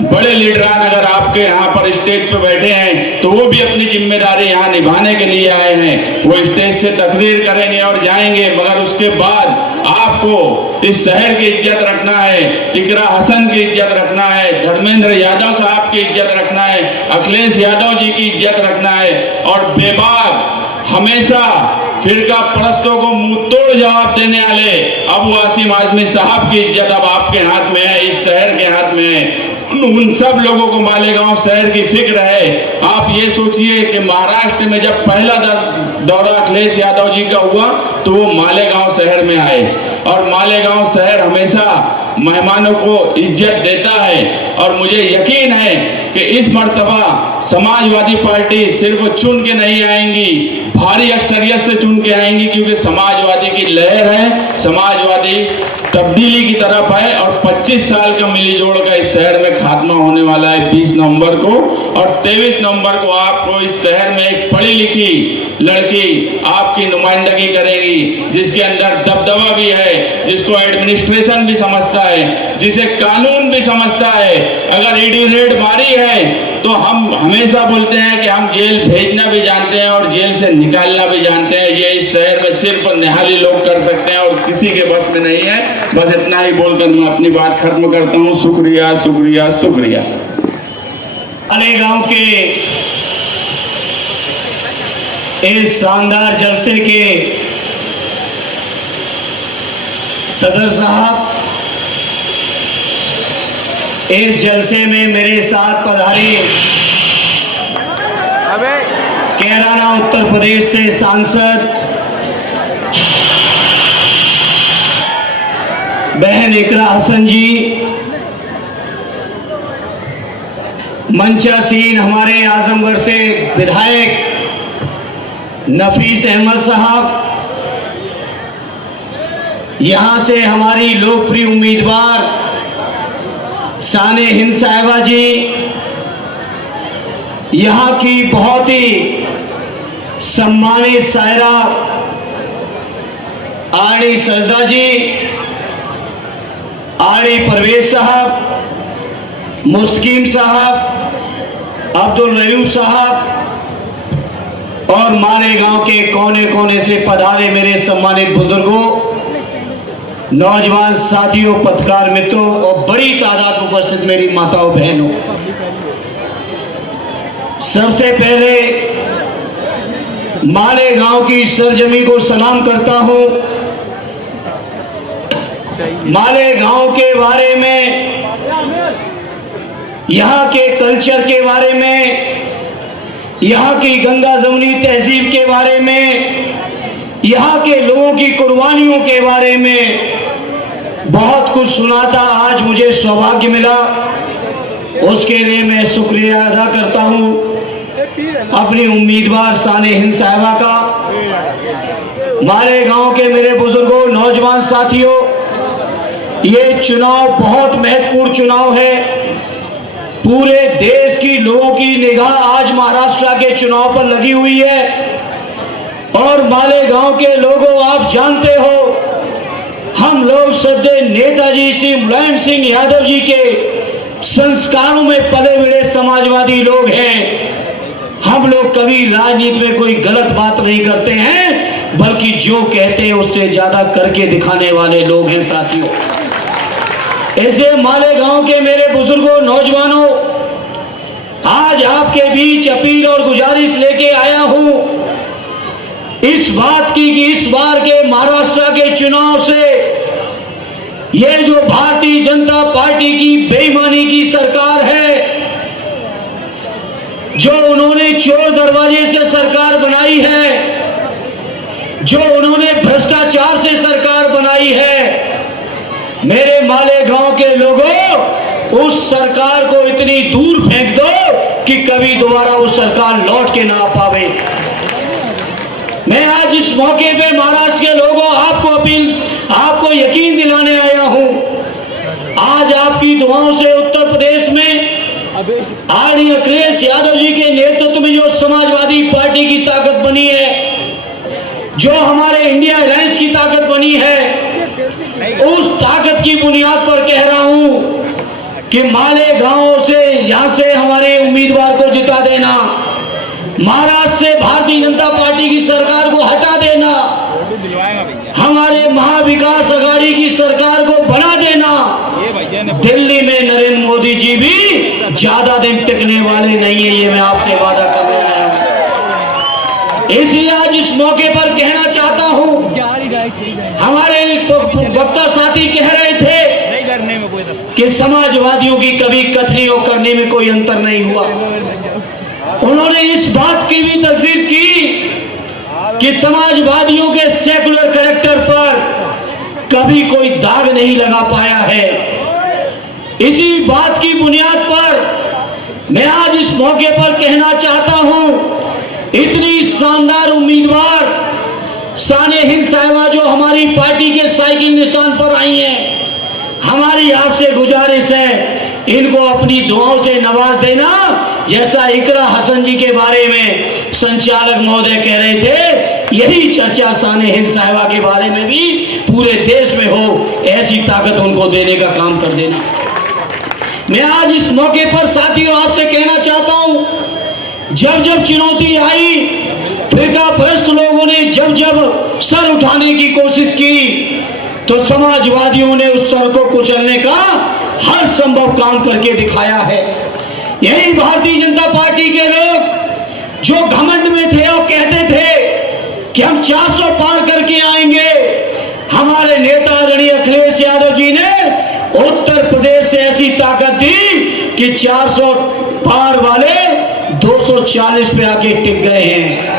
बड़े लीडरान अगर आपके यहाँ पर स्टेज पर बैठे हैं तो वो भी अपनी जिम्मेदारी यहाँ निभाने के लिए आए हैं। वो स्टेज से तकरीर करेंगे और जाएंगे, मगर उसके बाद आपको इस शहर की इज्जत रखना है, इकरा हसन की इज्जत रखना है, धर्मेंद्र यादव साहब की इज्जत रखना है, अखिलेश यादव जी की इज्जत रखना है। और बेबाक हमेशा फिरका परस्तों को मुंह तोड़ जवाब देने वाले अबू आसिम आजमी साहब की इज्जत अब आपके हाथ में है, इस शहर के हाथ में है। उन सब लोगों को मालेगांव शहर की फिक्र है। आप ये सोचिए कि महाराष्ट्र में जब पहला दौरा अखिलेश यादव जी का हुआ तो वो मालेगांव शहर में आए, और मालेगांव शहर हमेशा मेहमानों को इज्जत देता है। और मुझे यकीन है कि इस मर्तबा समाजवादी पार्टी सिर्फ चुन के नहीं आएंगी, भारी अक्सरियत से चुन के आएंगी, क्योंकि समाजवादी की लहर है, समाजवादी तब्दीली की तरफ है। और 25 साल का मिली जोड़ का इस शहर में खात्मा होने वाला है 20 नवंबर को। और 23 नवंबर को आपको इस शहर में एक पढ़ी लिखी लड़की आपकी नुमाइंदगी करेगी, जिसके अंदर दबदबा भी है, जिसको एडमिनिस्ट्रेशन भी समझता है, जिसे कानून भी समझता है। अगर ईडी रेड मारी है तो हम हमेशा बोलते हैं कि हम जेल भेजना भी जानते हैं और जेल से निकालना भी जानते हैं। ये इस शहर में सिर्फ निहाली लोग कर सकते हैं और किसी के बस में नहीं है। बस इतना ही बोलकर मैं अपनी बात खत्म करता हूँ। शुक्रिया, शुक्रिया, शुक्रिया। मालेगांव के इस शानदार जलसे के सदर साहब, इस जलसे में मेरे साथ पधारे कैराना उत्तर प्रदेश से सांसद बहन इकरा हसन जी, मंचासीन हमारे आजमगढ़ से विधायक नफीस अहमद साहब, यहाँ से हमारी लोकप्रिय उम्मीदवार साने हिंद साहिबा जी, यहाँ की बहुत ही सम्मानित शायरा आरडी सरदा जी, आरडी परवेज साहब, मुस्तकीम साहब, अब्दुल रयूफ साहब और मालेगांव के कोने कोने से पधारे मेरे सम्मानित बुजुर्गों, नौजवान साथियों, पत्रकार मित्रों और बड़ी तादाद में उपस्थित मेरी माताओं बहनों, सबसे पहले मालेगांव की सरजमी को सलाम करता हूं। मालेगांव के बारे में, यहाँ के कल्चर के बारे में, यहाँ की गंगा जमुनी तहजीब के बारे में, यहाँ के लोगों की कुर्बानियों के बारे में बहुत कुछ सुना था। आज मुझे सौभाग्य मिला, उसके लिए मैं शुक्रिया अदा करता हूँ अपनी उम्मीदवार साने हिंद साहिबा का। मालेगांव के मेरे बुजुर्गों, नौजवान साथियों, ये चुनाव बहुत महत्वपूर्ण चुनाव है। पूरे देश की लोगों की निगाह आज महाराष्ट्र के चुनाव पर लगी हुई है और मालेगांव के लोगों, आप जानते हो हम लोग श्रद्धेय नेताजी श्री मुलायम सिंह यादव जी के संस्कारों में पले बड़े समाजवादी लोग हैं। हम लोग कभी राजनीति में कोई गलत बात नहीं करते हैं, बल्कि जो कहते हैं उससे ज्यादा करके दिखाने वाले लोग हैं साथियों। ऐसे मालेगांव के मेरे बुजुर्गों, नौजवानों, आज आपके बीच अपील और गुजारिश लेके आया हूं इस बात की कि इस बार के महाराष्ट्र के चुनाव से ये जो भारतीय जनता पार्टी की बेईमानी की सरकार है, जो उन्होंने चोर दरवाजे से सरकार बनाई है, जो उन्होंने भ्रष्टाचार से सरकार बनाई है, मेरे मालेगांव के लोगों, उस सरकार को इतनी दूर फेंक दो कि कभी दोबारा वो सरकार लौट के ना आ पावे। मैं आज इस मौके पे महाराष्ट्र के लोगों, आपको यकीन दिलाने आया हूं। आज आपकी दुआओं से उत्तर प्रदेश में आरडी अखिलेश यादव जी के नेतृत्व में जो समाजवादी पार्टी की ताकत बनी है, जो हमारे इंडिया अलायंस की ताकत बनी है, उस ताकत की बुनियाद पर कह रहा हूं कि मालेगांव से, यहां से हमारे उम्मीदवार को जिता देना, महाराष्ट्र से भारतीय जनता पार्टी की सरकार को हटा देना, हमारे महाविकास अघाड़ी की सरकार को बना देना। दिल्ली में नरेंद्र मोदी जी भी ज्यादा दिन टिकने वाले नहीं है, ये मैं आपसे वादा कर रहा हूं। इसलिए आज इस मौके पर कहना चाहता हूं, हमारे वक्ता साथी कह रहे थे कि समाजवादियों की कभी कथनी और करने में कोई अंतर नहीं हुआ। उन्होंने इस बात की भी तस्दीक की कि समाजवादियों के सेकुलर कैरेक्टर पर कभी कोई दाग नहीं लगा पाया है। इसी बात की बुनियाद पर मैं आज इस मौके पर कहना चाहता हूं, इतनी शानदार उम्मीदवार साने हिंद साहिबा जो हमारी पार्टी के साइकिल निशान पर आई हैं, हमारी आपसे गुजारिश है इनको अपनी दुआओं से नवाज देना। जैसा इकरा हसन जी के बारे में संचालक महोदय कह रहे थे, यही चर्चा साने हिंद साहिबा के बारे में भी पूरे देश में हो, ऐसी ताकत उनको देने का काम कर देना। मैं आज इस मौके पर साथियों आपसे कहना चाहता हूं, जब जब चुनौती आई, फिरकापरस्त लोगों ने जब जब सर उठाने की कोशिश की, तो समाजवादियों ने उस सर को कुचलने का हर संभव काम करके दिखाया है। यही भारतीय जनता पार्टी के लोग जो घमंड में थे और कहते थे कि हम 400 पार करके आएंगे, हमारे नेता आदरणीय अखिलेश यादव जी ने उत्तर प्रदेश से ऐसी ताकत दी कि 400 पार वाले 240 पे आके टिक गए हैं।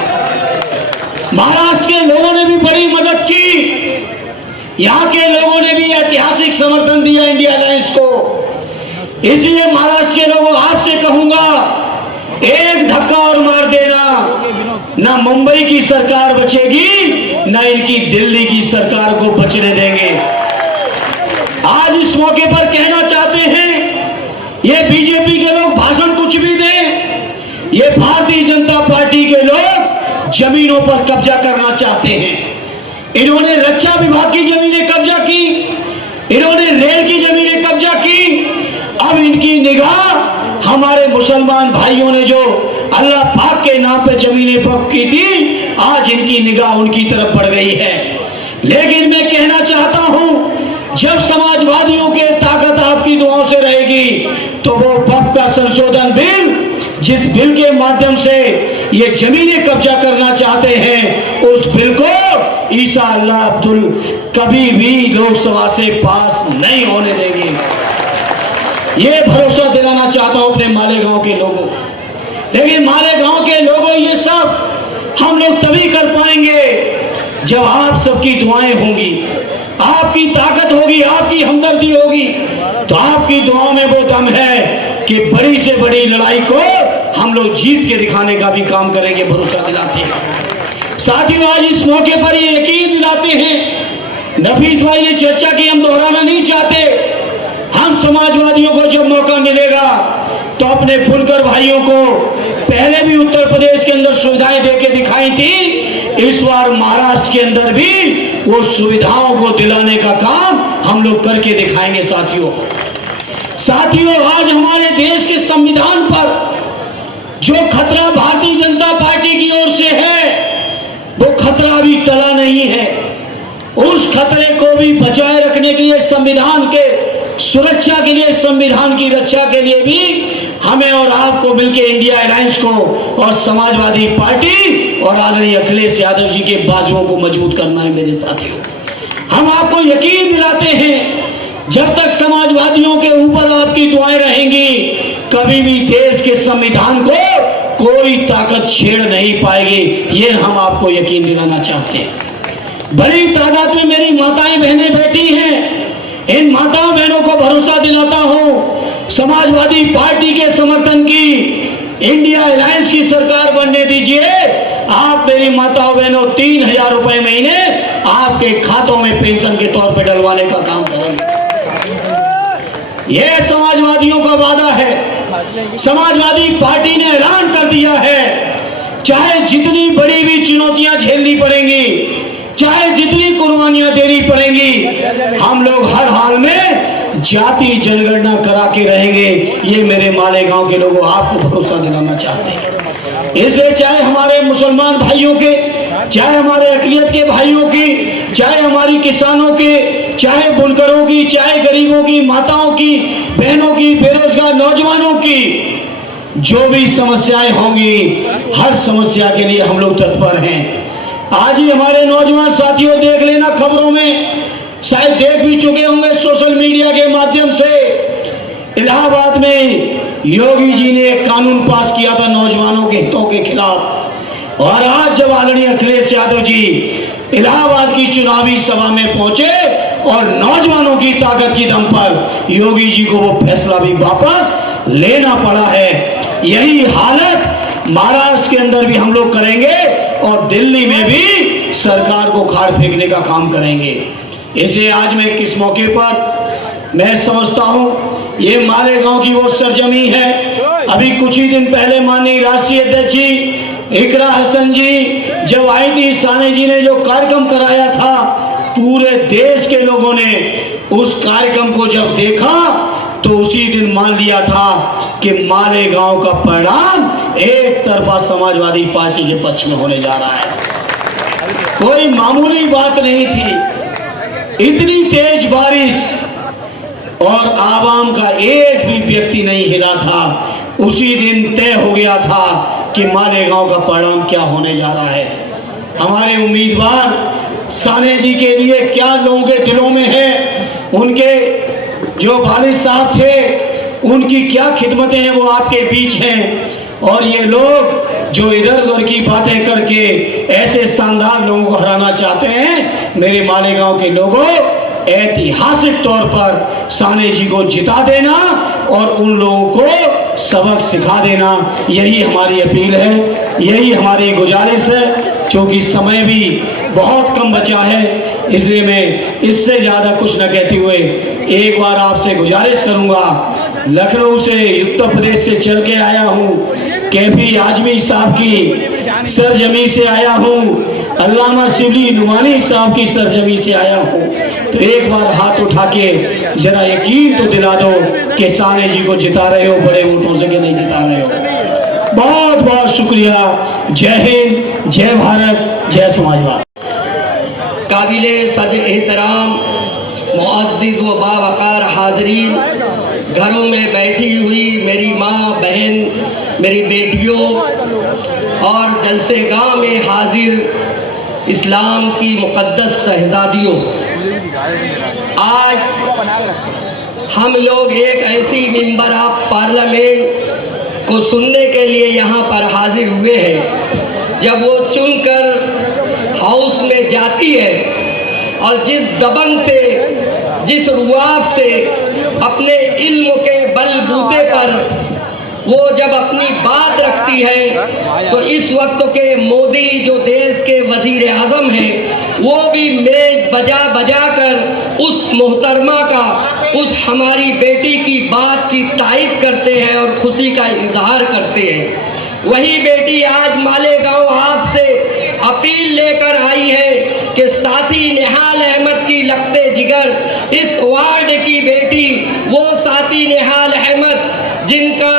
महाराष्ट्र के लोगों ने भी बड़ी मदद की, यहाँ के लोगों ने भी ऐतिहासिक समर्थन दिया इंडिया अलायंस को। इसलिए महाराष्ट्र के लोगों, आपसे कहूंगा, एक धक्का और मार देना, ना मुंबई की सरकार बचेगी, ना इनकी दिल्ली की सरकार को बचने देंगे। आज इस मौके पर कहना चाहते हैं, ये बीजेपी के लोग भाषण कुछ भी दें, ये भारतीय जनता पार्टी के लोग जमीनों पर कब्जा करना चाहते हैं। इन्होंने रक्षा विभाग की जमीनें कब्जा की, इन्होंने रेल की जमीनें कब्जा की। अब इनकी निगाह हमारे मुसलमान भाइयों ने जो अल्लाह पाक के नाम पे जमीनें वक्फ की थी, आज इनकी निगाह उनकी तरफ बढ़ गई है। लेकिन मैं कहना चाहता हूं, जब समाजवादियों के ताकत आपकी दुआओं से रहेगी तो वो वक्फ का संशोधन बिल, जिस बिल के माध्यम से ये जमीनें कब्जा करना चाहते हैं, उस बिल को ईसा अल्लाह अब्दुल कभी भी लोकसभा से पास नहीं होने देंगे। ये भरोसा दिलाना चाहता हूं अपने मालेगांव के लोगों। लेकिन मालेगांव के लोगों, ये सब हम लोग तभी कर पाएंगे जब आप सबकी दुआएं होंगी, आपकी ताकत होगी, आपकी हमदर्दी होगी। तो आपकी दुआओं में वो दम है कि बड़ी से बड़ी लड़ाई को हम लोग जीत के दिखाने का भी काम करेंगे, भरोसा दिलाते हैं। साथियों, आज इस मौके पर ये यकीन दिलाते हैं, नफीस भाई ने चर्चा की, हम दोहराना नहीं चाहते। हम समाजवादियों को जब मौका मिलेगा तो अपने बुनकर भाइयों को पहले भी उत्तर प्रदेश के अंदर सुविधाएं देके दिखाई थी, इस बार महाराष्ट्र के अंदर भी वो सुविधाओं को दिलाने का काम हम लोग करके दिखाएंगे। साथियों, आज हमारे देश के संविधान पर जो खतरा भारतीय जनता पार्टी की ओर से है, वो खतरा अभी टला नहीं है। उस खतरे को भी बचाए रखने के लिए, संविधान के सुरक्षा के लिए, संविधान की रक्षा के लिए भी हमें और आपको मिलकर इंडिया अलायंस को और समाजवादी पार्टी और आदरणीय अखिलेश यादव जी के बाजुओं को मजबूत करना है। मेरे साथियों, हम आपको यकीन दिलाते हैं, जब तक समाजवादियों के ऊपर आपकी दुआएं रहेंगी, कभी भी देश के संविधान को कोई ताकत छेड़ नहीं पाएगी। ये हम आपको यकीन दिलाना चाहते हैं। बड़ी तादाद में मेरी माताएं बहनें बैठी हैं, इन माताओं बहनों को भरोसा दिलाता हूं, समाजवादी पार्टी के समर्थन की इंडिया अलायंस की सरकार बनने दीजिए। आप मेरी माताओं बहनों 3000 रुपए महीने आपके खातों में पेंशन के तौर पर डलवाने का काम करेंगे। यह समाजवादियों का वादा है। समाजवादी पार्टी ने ऐलान कर दिया है, चाहे जितनी बड़ी भी चुनौतियां झेलनी पड़ेंगी, चाहे जितनी कुर्बानियां देनी पड़ेंगी, हम लोग हर हाल में जाति जनगणना करा के रहेंगे। ये मेरे मालेगांव के लोगों आपको भरोसा दिलाना चाहते हैं। इसलिए चाहे हमारे मुसलमान भाइयों के, चाहे हमारे अक़लियत के भाइयों की, चाहे हमारी किसानों के, चाहे बुनकरों की, चाहे गरीबों की, माताओं की, बहनों की, बेरोजगार नौजवानों की, जो भी समस्याएं होंगी, हर समस्या के लिए हम लोग तत्पर हैं। आज ही हमारे नौजवान साथियों, देख लेना खबरों में, शायद देख भी चुके होंगे सोशल मीडिया के माध्यम से, इलाहाबाद में योगी जी ने एक कानून पास किया था नौजवानों के हितों के खिलाफ। और आज जब आदरणीय अखिलेश यादव जी इलाहाबाद की चुनावी सभा में पहुंचे और नौजवानों की ताकत की दम पर योगी जी को वो फैसला भी वापस लेना पड़ा है। यही हालत महाराष्ट्र के अंदर भी हम लोग करेंगे और दिल्ली में भी सरकार को खाड़ फेंकने का काम करेंगे। इसे आज मैं किस मौके पर मैं समझता हूं, ये मालेगांव की वो सरजमी है। अभी कुछ ही दिन पहले माननीय राष्ट्रीय अध्यक्ष जी इकरा हसन जी जब आई थी, साने जी ने जो कार्यक्रम कराया था, पूरे देश के लोगों ने उस कार्यक्रम को जब देखा तो उसी दिन मान लिया था कि मालेगांव का परिणाम एक तरफा समाजवादी पार्टी के पक्ष में होने जा रहा है। कोई मामूली बात नहीं थी। इतनी तेज बारिश और आवाम का एक भी व्यक्ति नहीं हिला था। उसी दिन तय हो गया था कि मालेगांव का परिणाम क्या होने जा रहा है। हमारे उम्मीदवार साने जी के लिए क्या लोगों के दिलों में है, उनके जो वालिद साहब थे उनकी क्या खिदमतें हैं, वो आपके बीच हैं। और ये लोग जो इधर उधर की बातें करके ऐसे शानदार लोगों को हराना चाहते हैं, मेरे मालेगांव के लोगों, ऐतिहासिक तौर पर साने जी को जिता देना और उन लोगों को सबक सिखा देना, यही हमारी अपील है, यही हमारी गुजारिश है। क्योंकि समय भी बहुत कम बचा है, इसलिए मैं इससे ज़्यादा कुछ न कहते हुए एक बार आपसे गुजारिश करूंगा। लखनऊ से, उत्तर प्रदेश से चल के आया हूँ, कैफी आजमी साहब की सरजमी से आया हूँ, अल्लामा शिबली नुमानी साहब की सरजमी से आया हूँ, तो एक बार हाथ उठा के जरा यकीन तो दिला दो कि साने जी को जिता रहे हो बड़े वोटों से कि नहीं जिता रहे हो। बहुत बहुत शुक्रिया। जय हिंद, जय भारत, जय समाजवाद। काबिले सद एहतराम मुअज़्ज़िज़ व बावक़ार हाज़रीन, घरों में बैठी हुई मेरी माँ बहन, मेरी बेटियों और जलसे गाह में हाजिर इस्लाम की मुक़द्दस शहज़ादियों, आज हम लोग एक ऐसी मिंबर ऑफ पार्लियामेंट को सुनने के लिए यहाँ पर हाजिर हुए हैं। जब वो चुनकर हाउस में जाती है और जिस दबन से, जिस रुआब से अपने इल्म के बलबूते पर वो जब अपनी बात रखती है, तो इस वक्त के मोदी जो देश के वजीर आज़म हैं, वो भी मेज बजा बजा कर उस मोहतरमा का, उस हमारी बेटी की बात की तायद करते हैं और खुशी का इजहार करते हैं। वही बेटी आज मालेगांव आपसे अपील लेकर आई है कि साथी निहाल अहमद की लगते जिगर इस वार्ड की बेटी, वो साथी निहाल अहमद जिनका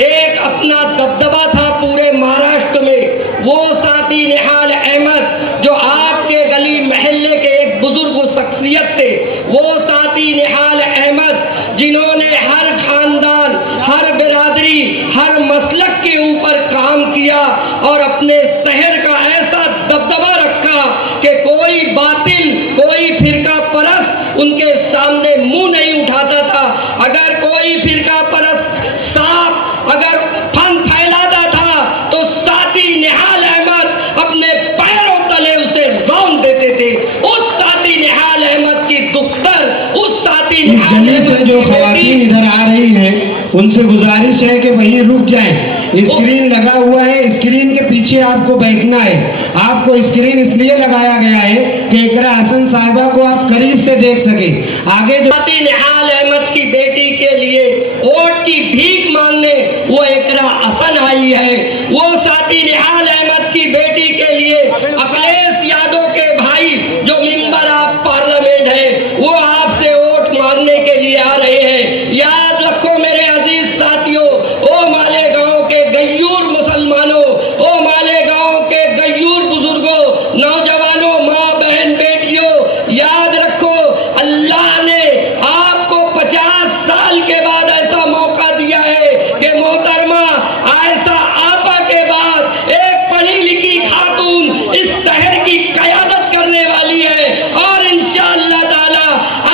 एक अपना दबदबा था पूरे महाराष्ट्र में, वो साथी निहाल अहमद जो आपके गली महल्ले के एक बुजुर्ग शख्सियत थे, वो साथी निहाल अहमद जिन्होंने हर खानदान, हर बिरादरी, हर मसलक के ऊपर काम किया और अपने शहर का ऐसा दबदबा रखा कि कोई बातिल, कोई फिरका परस्त उनके सामने मुंह नहीं उठाता था। अगर कोई फिरका परस्त साफ अगर फन फैलाता था तो साथी निहाल अहमद अपने पैरों तले उसे रौंद देते थे। उस साथी निहाल अहमद की दुख्तर, उस साथी इस गली से जो खवातीन इधर आ रही हैं उनसे गुजारिश है कि वहीं रुक जाएं। स्क्रीन लगा हुआ है, स्क्रीन के पीछे आपको बैठना है। आपको स्क्रीन इसलिए लगाया गया है कि इकरा हसन साहिबा को आप करीब से देख सके। आगे जो साथी निहाल अहमद की बेटी के लिए वोट की भीख मांगने वो इकरा हसन आई है। वो साथी निहाल अहमद की बेटी के लिए अखिलेश यादव के भाई जो मेंबर ऑफ पार्लियामेंट है, वो आपसे वोट मांगने के लिए आ रहे हैं। याद रखो मेरे अजीज साथियों, ओ मालेगांव के गयूर मुसलमानों, ओ मालेगांव के गयूर बुजुर्गों, नौजवानों, माँ बहन बेटियों, याद रखो अल्लाह ने आपको 50 साल के बाद ऐसा मौका दिया है कि मोहतरमा आयशा आपा के बाद एक पढ़ी लिखी खातून इस शहर की क़यादत करने वाली है और इंशाअल्लाह ताला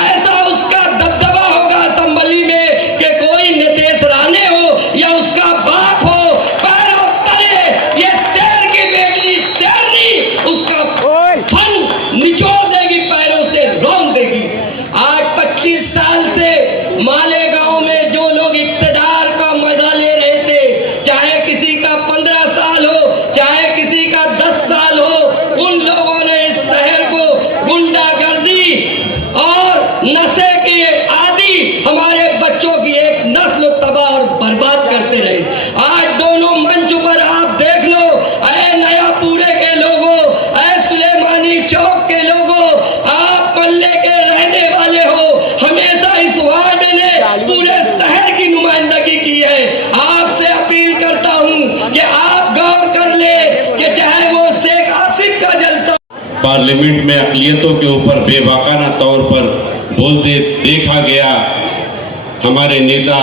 ऐसा उसका दबदबा होगा असेंबली में कि कोई नितेश राणे हो या उसका बाप हो, पैरों तले ये शहर की बेगनी शेरनी उसका फन निचोड़ देगी, पैरों से रौंद देगी। आज 25 साल से मालेगांव में जो लोग इक्तदार का मजा ले रहे थे, चाहे किसी का 15 साल हो, चाहे किसी का 10 साल हो, उन लोगों ने इस शहर को गुंडागर्दी और नशे के आदि हमारे बच्चों की एक नस्ल तबाह और बर्बाद करते रहे। आज दोनों मंच पर आप देख लो, ऐ नयापुरे के लोगों, ऐ सुलेमानी चौक के लोगों, आप मल्ले के रहने वाले हो, हमेशा इस वार्ड ने पूरे शहर की नुमाइंदगी की है। आपसे अपील करता हूं कि आप गौर कर ले कि चाहे वो शेख आसिफ का जलसा पार्लियामेंट में अक़लियतों के ऊपर बेबाकाना तौर पर बोलते देखा गया हमारे नेता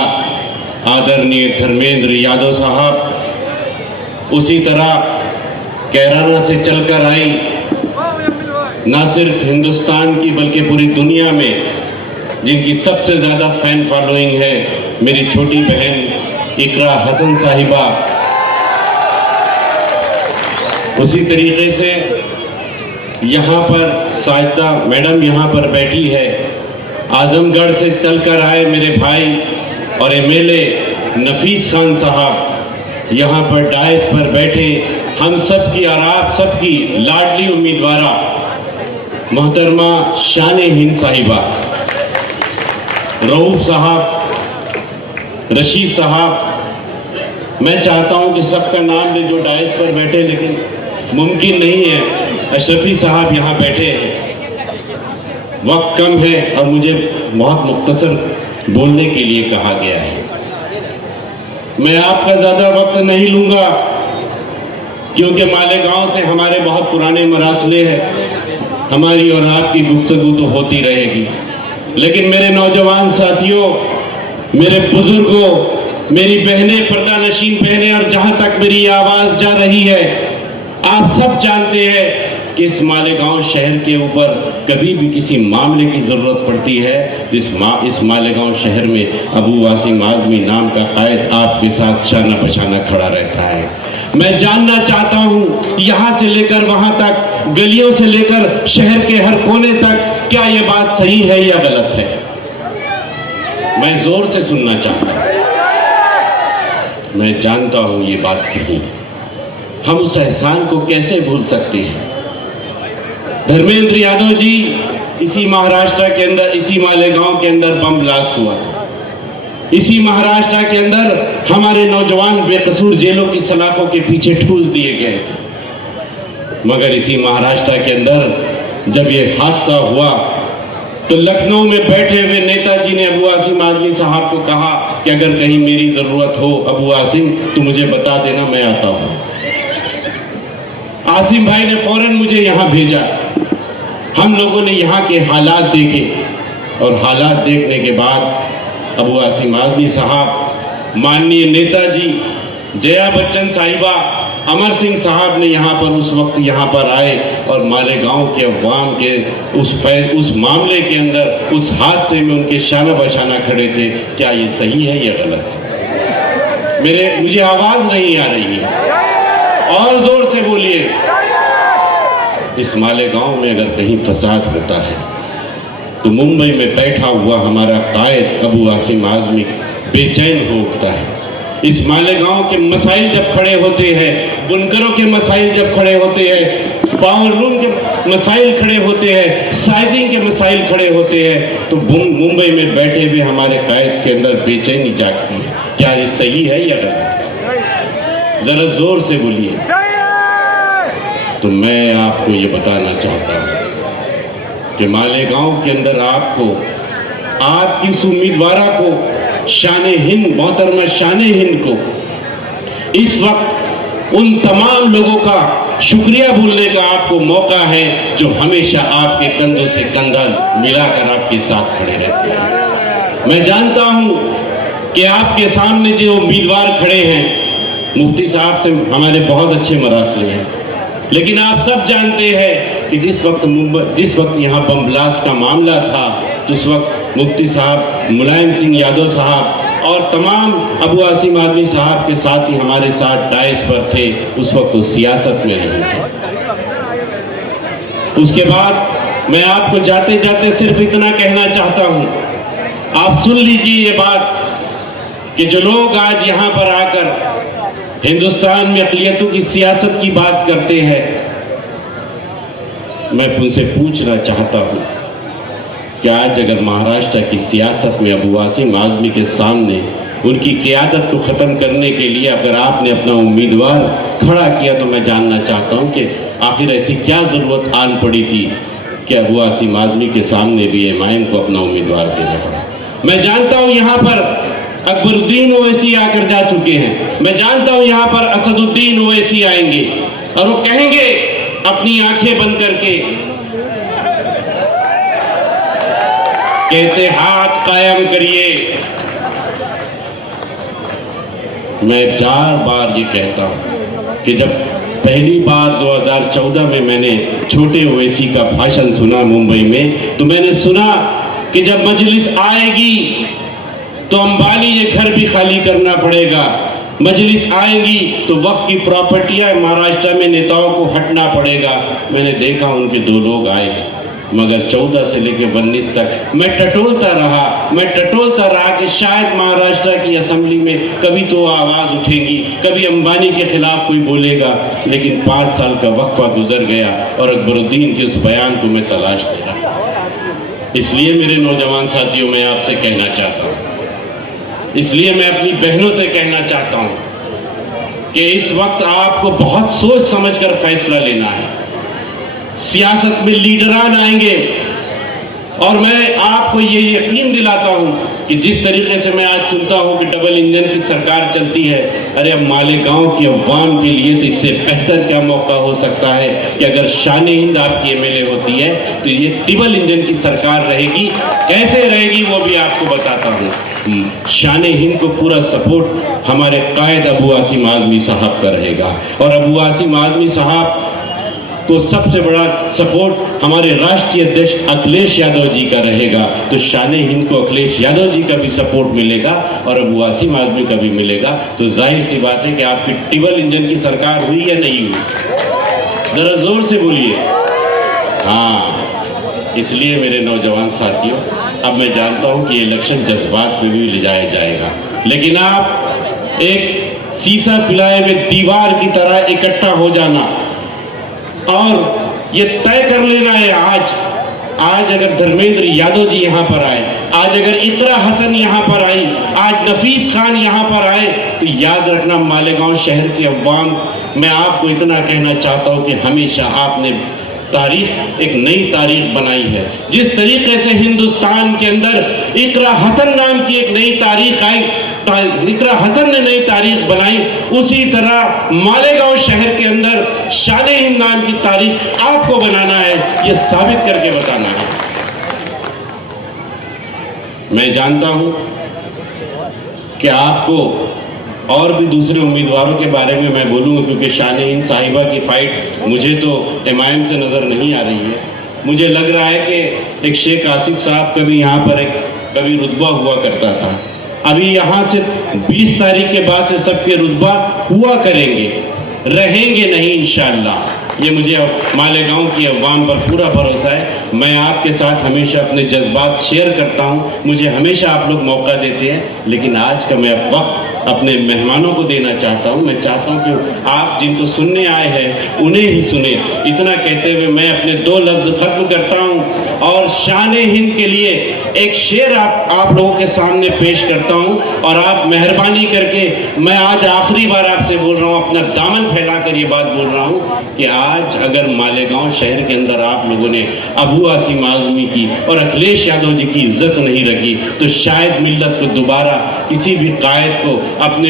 आदरणीय धर्मेंद्र यादव साहब, उसी तरह कैराना से चलकर आई, ना सिर्फ हिंदुस्तान की बल्कि पूरी दुनिया में जिनकी सबसे ज़्यादा फैन फॉलोइंग है, मेरी छोटी बहन इकरा हसन साहिबा। उसी तरीके से यहाँ पर साजिदा मैडम यहाँ पर बैठी है, आजमगढ़ से चलकर आए मेरे भाई और एमएलए नफीस खान साहब यहाँ पर डायस पर बैठे, हम सब की और आप सबकी लाडली उम्मीदवारा मोहतरमा शान हिंद साहिबा, रऊफ साहब, रशीद साहब, मैं चाहता हूं कि सबका नाम ले जो डायस पर बैठे, लेकिन मुमकिन नहीं है। अशरफी साहब यहाँ बैठे हैं, वक्त कम है और मुझे बहुत मुख्तसर बोलने के लिए कहा गया है। मैं आपका ज़्यादा वक्त नहीं लूँगा क्योंकि मालेगांव से हमारे बहुत पुराने मरासले हैं। हमारी और आपकी गुफ्तगू तो होती रहेगी, लेकिन मेरे नौजवान साथियों, मेरे बुजुर्गों, मेरी बहनें, पर्दा नशीन बहनें, और जहाँ तक मेरी आवाज़ जा रही है, आप सब जानते हैं कि इस मालेगांव शहर के ऊपर कभी भी किसी मामले की ज़रूरत पड़ती है तो इस मालेगांव शहर में अबू वासिम आज़मी नाम का कायद आपके साथ शाना पशाना खड़ा रहता है। मैं जानना चाहता हूँ यहाँ से लेकर वहाँ तक, गलियों से लेकर शहर के हर कोने तक, क्या ये बात सही है या गलत है? मैं जोर से सुनना चाहता हूँ। मैं जानता हूँ ये बात सही है। हम उस एहसान को कैसे भूल सकते हैं? धर्मेंद्र यादव जी, इसी महाराष्ट्र के अंदर, इसी मालेगांव के अंदर बम ब्लास्ट हुआ। इसी महाराष्ट्र के अंदर हमारे नौजवान बेकसूर जेलों की सलाखों के पीछे ठूस दिए गए थे। मगर इसी महाराष्ट्र के अंदर जब ये हादसा हुआ तो लखनऊ में बैठे हुए नेताजी ने अबू वासिम आज़मी साहब को कहा कि अगर कहीं मेरी जरूरत हो अबू वासिम तो मुझे बता देना, मैं आता हूं। आसिम भाई ने फौरन मुझे यहाँ भेजा। हम लोगों ने यहाँ के हालात देखे और हालात देखने के बाद अबू वासिम आज़मी साहब, माननीय नेताजी, जया बच्चन साहिबा, अमर सिंह साहब ने यहाँ पर उस वक्त यहाँ पर आए और मालेगांव के अवाम के उस मामले के अंदर, उस हादसे में उनके शाना बशाना खड़े थे। क्या ये सही है या गलत है? मुझे आवाज़ नहीं आ रही है, और जोर से बोलिए। इस मालेगांव में अगर कहीं फसाद होता है तो मुंबई में बैठा हुआ हमारा कायद अबू वासिम आज़मी बेचैन हो उठता है। इस मालेगांव के मसाइल जब खड़े होते हैं, बुनकरों के मसाइल जब खड़े होते हैं, पावर लूम के मसाइल खड़े होते हैं, साइजिंग के मसाइल खड़े होते हैं, तो मुंबई में बैठे हुए हमारे कायद के अंदर बेचैनी जागती है। क्या ये सही है या गलत? जरा जोर से बोलिए। तो मैं आपको ये बताना चाहता हूँ कि मालेगांव के अंदर आपको, आपकी इस उम्मीदवारा को, शाने हिंद, मोहतरमा शाने हिंद को, इस वक्त उन तमाम लोगों का शुक्रिया बोलने का आपको मौका है जो हमेशा आपके कंधों से कंधा मिलाकर आपके साथ खड़े रहते हैं। मैं जानता हूं कि आपके सामने जो उम्मीदवार खड़े हैं, मुफ्ती साहब से हमारे बहुत अच्छे मरासले हैं, लेकिन आप सब जानते हैं कि जिस वक्त यहाँ बम ब्लास्ट का मामला था, तो उस वक्त मुफ्ती साहब, मुलायम सिंह यादव साहब और तमाम अबू वासिम आज़मी साहब के साथ ही हमारे साथ डायस पर थे। उस वक्त वो सियासत में नहीं थे। उसके बाद मैं आपको जाते जाते सिर्फ इतना कहना चाहता हूँ, आप सुन लीजिए ये बात कि जो लोग आज यहाँ पर आकर हिंदुस्तान में अक़लियतों की सियासत की बात करते हैं, मैं उनसे पूछना चाहता हूँ कि आज अगर महाराष्ट्र की सियासत में अबू वासिम आज़मी के सामने उनकी क़यादत को ख़त्म करने के लिए अगर आपने अपना उम्मीदवार खड़ा किया, तो मैं जानना चाहता हूँ कि आखिर ऐसी क्या ज़रूरत आन पड़ी थी कि अबू वासिम आज़मी के सामने भी एमआईएम को अपना उम्मीदवार देना पड़ा। मैं जानता हूँ यहाँ पर अकबरुद्दीन ओवैसी आकर जा चुके हैं। मैं जानता हूँ यहाँ पर असदुद्दीन ओवैसी आएंगे और वो कहेंगे अपनी आंखें बंद करके कि इत्तेहाद कायम करिए। मैं 4 बार ये कहता हूँ कि जब पहली बार 2014 में मैंने छोटे ओवैसी का भाषण सुना मुंबई में, तो मैंने सुना कि जब मजलिस आएगी तो अंबानी ये घर भी खाली करना पड़ेगा, मजलिस आएगी तो वक्त की प्रॉपर्टियां महाराष्ट्र में नेताओं को हटना पड़ेगा। मैंने देखा उनके 2 लोग आए, मगर 14 से लेकर 19 तक मैं टटोलता रहा कि शायद महाराष्ट्र की असेंबली में कभी तो आवाज़ उठेगी, कभी अंबानी के खिलाफ कोई बोलेगा। लेकिन 5 साल का वक्फा गुजर गया और अकबरुद्दीन के उस बयान को मैं तलाश दे रहा। इसलिए मेरे नौजवान साथियों, मैं आपसे कहना चाहता हूँ, इसलिए मैं अपनी बहनों से कहना चाहता हूँ कि इस वक्त आपको बहुत सोच समझकर फैसला लेना है। सियासत में लीडरान आएंगे और मैं आपको ये यकीन दिलाता हूं कि जिस तरीके से मैं आज सुनता हूं कि डबल इंजन की सरकार चलती है, अरे अब मालेगांव की अवाम के लिए तो इससे बेहतर क्या मौका हो सकता है कि अगर शान-ए हिंद आपकी एमएलए होती है तो ये डबल इंजन की सरकार रहेगी। कैसे रहेगी वो भी आपको बताता हूँ। शान-ए हिंद को पूरा सपोर्ट हमारे कायद अबू आसिम आज़मी साहब का रहेगा और अबू आसिम आज़मी साहब तो सबसे बड़ा सपोर्ट हमारे राष्ट्रीय अध्यक्ष अखिलेश यादव जी का रहेगा। तो शान-ए हिंद को अखिलेश यादव जी का भी सपोर्ट मिलेगा और अबू आसिम आज़मी का भी मिलेगा। तो जाहिर सी बात है कि आपकी डबल इंजन की सरकार हुई या नहीं हुई, जरा जोर से बोलिए। हाँ, इसलिए मेरे नौजवान साथियों, अब मैं जानता हूं कि इलेक्शन जज्बात पे भी ले जाया जाएगा, लेकिन आप एक शीशा पिलाए हुए दीवार की तरह इकट्ठा हो जाना और ये तय कर लेना है आज अगर धर्मेंद्र यादव जी यहाँ पर आए, आज अगर इकरा हसन यहाँ पर आई, आज नफीस खान यहाँ पर आए, तो याद रखना मालेगांव शहर के अवाम, मैं आपको इतना कहना चाहता हूँ कि हमेशा आपने तारीख, एक नई तारीख बनाई है। जिस तरीके से हिंदुस्तान के अंदर इकरा हसन नाम की एक नई तारीख आई, इकरा हसन ने नई तारीख बनाई, उसी तरह मालेगांव शहर के अंदर शान-ए हिंद नाम की तारीख आपको बनाना है, ये साबित करके बताना है। मैं जानता हूं कि आपको और भी दूसरे उम्मीदवारों के बारे में मैं बोलूँगा, क्योंकि शान-ए हिंद साहिबा की फाइट मुझे तो एमआईएम से नज़र नहीं आ रही है। मुझे लग रहा है कि एक शेख आसिफ साहब कभी यहाँ पर कभी रुतबा हुआ करता था, अभी यहाँ से 20 तारीख के बाद से सबके रुतबा हुआ करेंगे, रहेंगे नहीं इंशाअल्लाह। ये मुझे मालेगांव की अवाम पर पूरा भरोसा है। मैं आपके साथ हमेशा अपने जज्बात शेयर करता हूँ, मुझे हमेशा आप लोग मौका देते हैं, लेकिन आज का मैं वक्त अपने मेहमानों को देना चाहता हूँ। मैं चाहता हूँ कि आप जिनको सुनने आए हैं उन्हें ही सुने। इतना कहते हुए मैं अपने 2 लफ्ज़ खत्म करता हूँ और शान-ए हिंद के लिए एक शेर आप लोगों के सामने पेश करता हूँ। और आप मेहरबानी करके, मैं आज आखिरी बार आपसे बोल रहा हूँ, अपना दामन फैलाकर ये बात बोल रहा हूँ कि आज अगर मालेगांव शहर के अंदर आप लोगों ने अबू आसिम आज़मी की और अखिलेश यादव जी की इज्जत नहीं रखी, तो शायद मिल्लत को दोबारा किसी भी कायद को अपने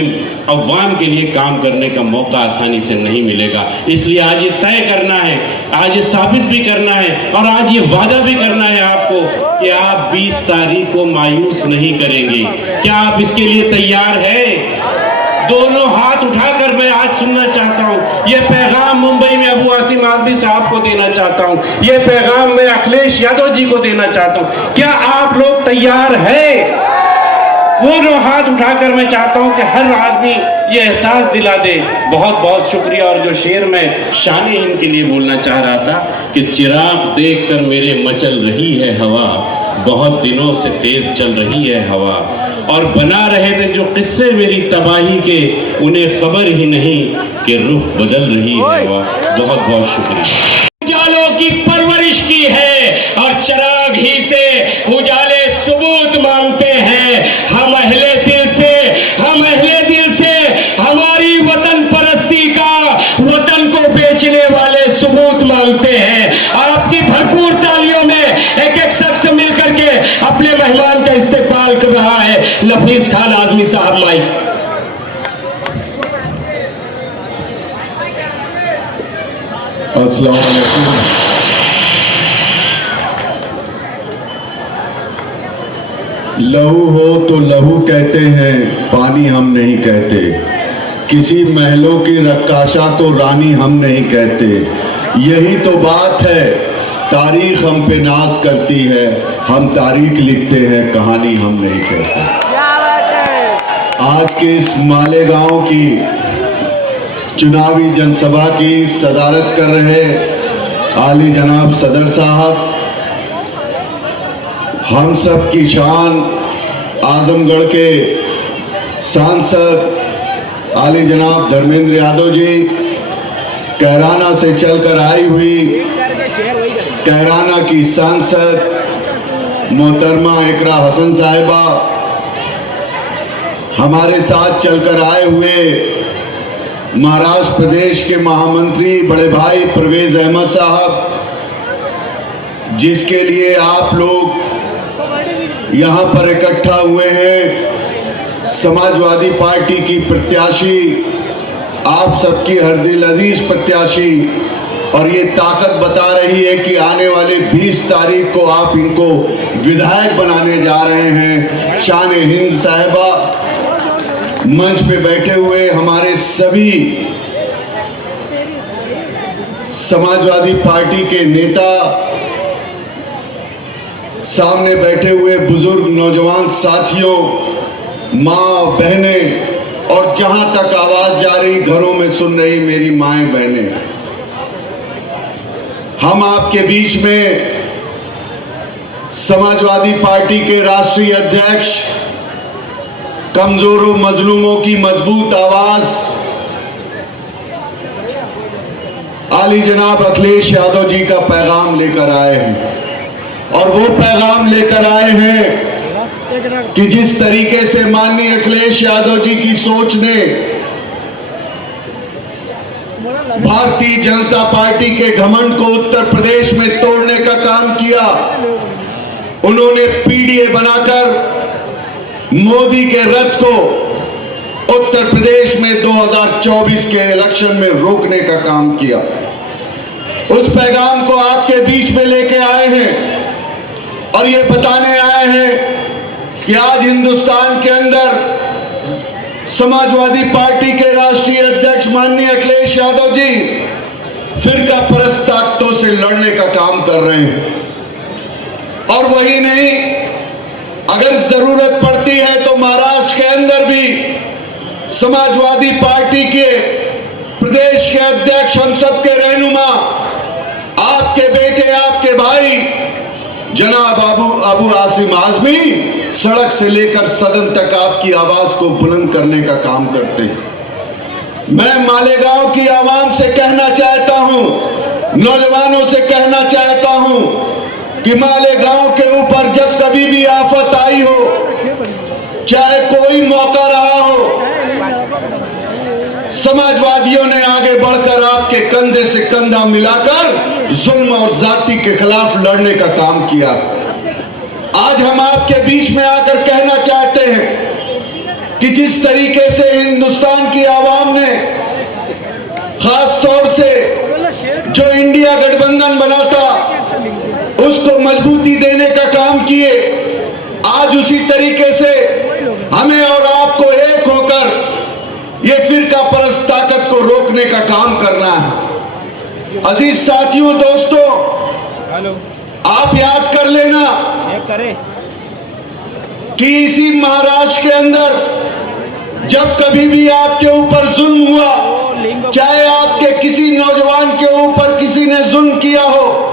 अवाम के लिए काम करने का मौका आसानी से नहीं मिलेगा। इसलिए आज ये तय करना है, आज ये साबित भी करना है और आज ये वादा भी करना है आपको कि आप 20 तारीख को मायूस नहीं करेंगे। क्या आप इसके लिए तैयार हैं? दोनों हाथ उठाकर मैं आज सुनना चाहता हूँ। ये पैगाम मुंबई में अबू आसिम आज़मी साहब को देना चाहता हूँ, ये पैगाम मैं अखिलेश यादव जी को देना चाहता हूँ। क्या आप लोग तैयार हैं? दोनों हाथ उठाकर मैं चाहता हूं कि हर आदमी ये एहसास दिला दे। बहुत बहुत शुक्रिया। और जो शेर मैं शान-ए हिंद के लिए बोलना चाह रहा था कि चिराग देखकर मेरे मचल रही है हवा, बहुत दिनों से तेज चल रही है हवा, और बना रहे थे जो किस्से मेरी तबाही के, उन्हें खबर ही नहीं कि रुख बदल रही है हवा। बहुत बहुत शुक्रिया। उजालों की परवरिश की है और चिराग ही से उजाले सबूत मांगते हैं। हम अहले दिल से हमारी वतन परस्ती का, वतन को बेचने वाले सबूत मांगते हैं। आपकी भरपूर तालियों में एक शख्स मिलकर के अपने मेहमान का इस्तेमाल कर रहा है। नफीस खान आज़मी साहब, माइक। अस्सलाम वालेकुम। लहू हो तो लहू कहते हैं, पानी हम नहीं कहते। किसी महलों की रक्काशा तो रानी हम नहीं कहते। यही तो बात है, तारीख हम पे नाज करती है, हम तारीख लिखते हैं, कहानी हम नहीं कहते। आज के इस मालेगांव की चुनावी जनसभा की सदारत कर रहे आली जनाब सदर साहब, हम सब की शान आजमगढ़ के सांसद आली जनाब धर्मेंद्र यादव जी, कैराना से चलकर आई हुई कैराना की सांसद मोहतरमा इकरा हसन साहिबा, हमारे साथ चलकर आए हुए महाराष्ट्र प्रदेश के महामंत्री बड़े भाई परवेज अहमद साहब, जिसके लिए आप लोग यहां पर इकट्ठा हुए हैं, समाजवादी पार्टी की प्रत्याशी, आप सबकी हरदिल अजीज प्रत्याशी, और ये ताकत बता रही है कि आने वाले 20 तारीख को आप इनको विधायक बनाने जा रहे हैं। शान हिंद साहिबा, मंच पे बैठे हुए हमारे सभी समाजवादी पार्टी के नेता, सामने बैठे हुए बुजुर्ग नौजवान साथियों, माँ बहनें, और जहां तक आवाज जा रही घरों में सुन रही मेरी माएं बहनें, हम आपके बीच में समाजवादी पार्टी के राष्ट्रीय अध्यक्ष, कमजोरों मजलूमों की मजबूत आवाज, आली जनाब अखिलेश यादव जी का पैगाम लेकर आए हैं। और वो पैगाम लेकर आए हैं कि जिस तरीके से माननीय अखिलेश यादव जी की सोच ने भारतीय जनता पार्टी के घमंड को उत्तर प्रदेश में तोड़ने का काम किया, उन्होंने पीडीए बनाकर मोदी के रथ को उत्तर प्रदेश में 2024 के इलेक्शन में रोकने का काम किया। उस पैगाम को आपके बीच में लेके आए हैं और ये बताने आए हैं कि आज हिंदुस्तान के अंदर समाजवादी पार्टी के राष्ट्रीय अध्यक्ष माननीय अखिलेश यादव जी फिरका परस्त ताकतों से लड़ने का काम कर रहे हैं। और वही नहीं, अगर जरूरत पड़ती है तो महाराष्ट्र के अंदर भी समाजवादी पार्टी के प्रदेश के अध्यक्ष, हम सबके रहनुमा, आपके बेटे, आपके भाई जनाब अबू आसिम आजमी सड़क से लेकर सदन तक आपकी आवाज को बुलंद करने का काम करते हैं। मैं मालेगांव की आवाम से कहना चाहता हूं, नौजवानों से कहना चाहता हूं कि मालेगांव के ऊपर जब कभी भी आफत आई हो, चाहे कोई मौका रहा हो, समाजवादियों ने आगे बढ़कर आपके कंधे से कंधा मिलाकर जुल्म और जाति के खिलाफ लड़ने का काम किया। आज हम आपके बीच में आकर कहना चाहते हैं कि जिस तरीके से हिंदुस्तान की आवाम ने खास तौर से जो इंडिया गठबंधन बना था उसको मजबूती देने का काम किए, आज उसी तरीके से हमें और आपको एक होकर ये फिरका परस्त ताकत को रोकने का काम करना है। अजीज साथियों, दोस्तों, आप याद कर लेना कि इसी महाराष्ट्र के अंदर जब कभी भी आपके ऊपर जुल्म हुआ, चाहे आपके किसी नौजवान के ऊपर किसी ने जुल्म किया हो,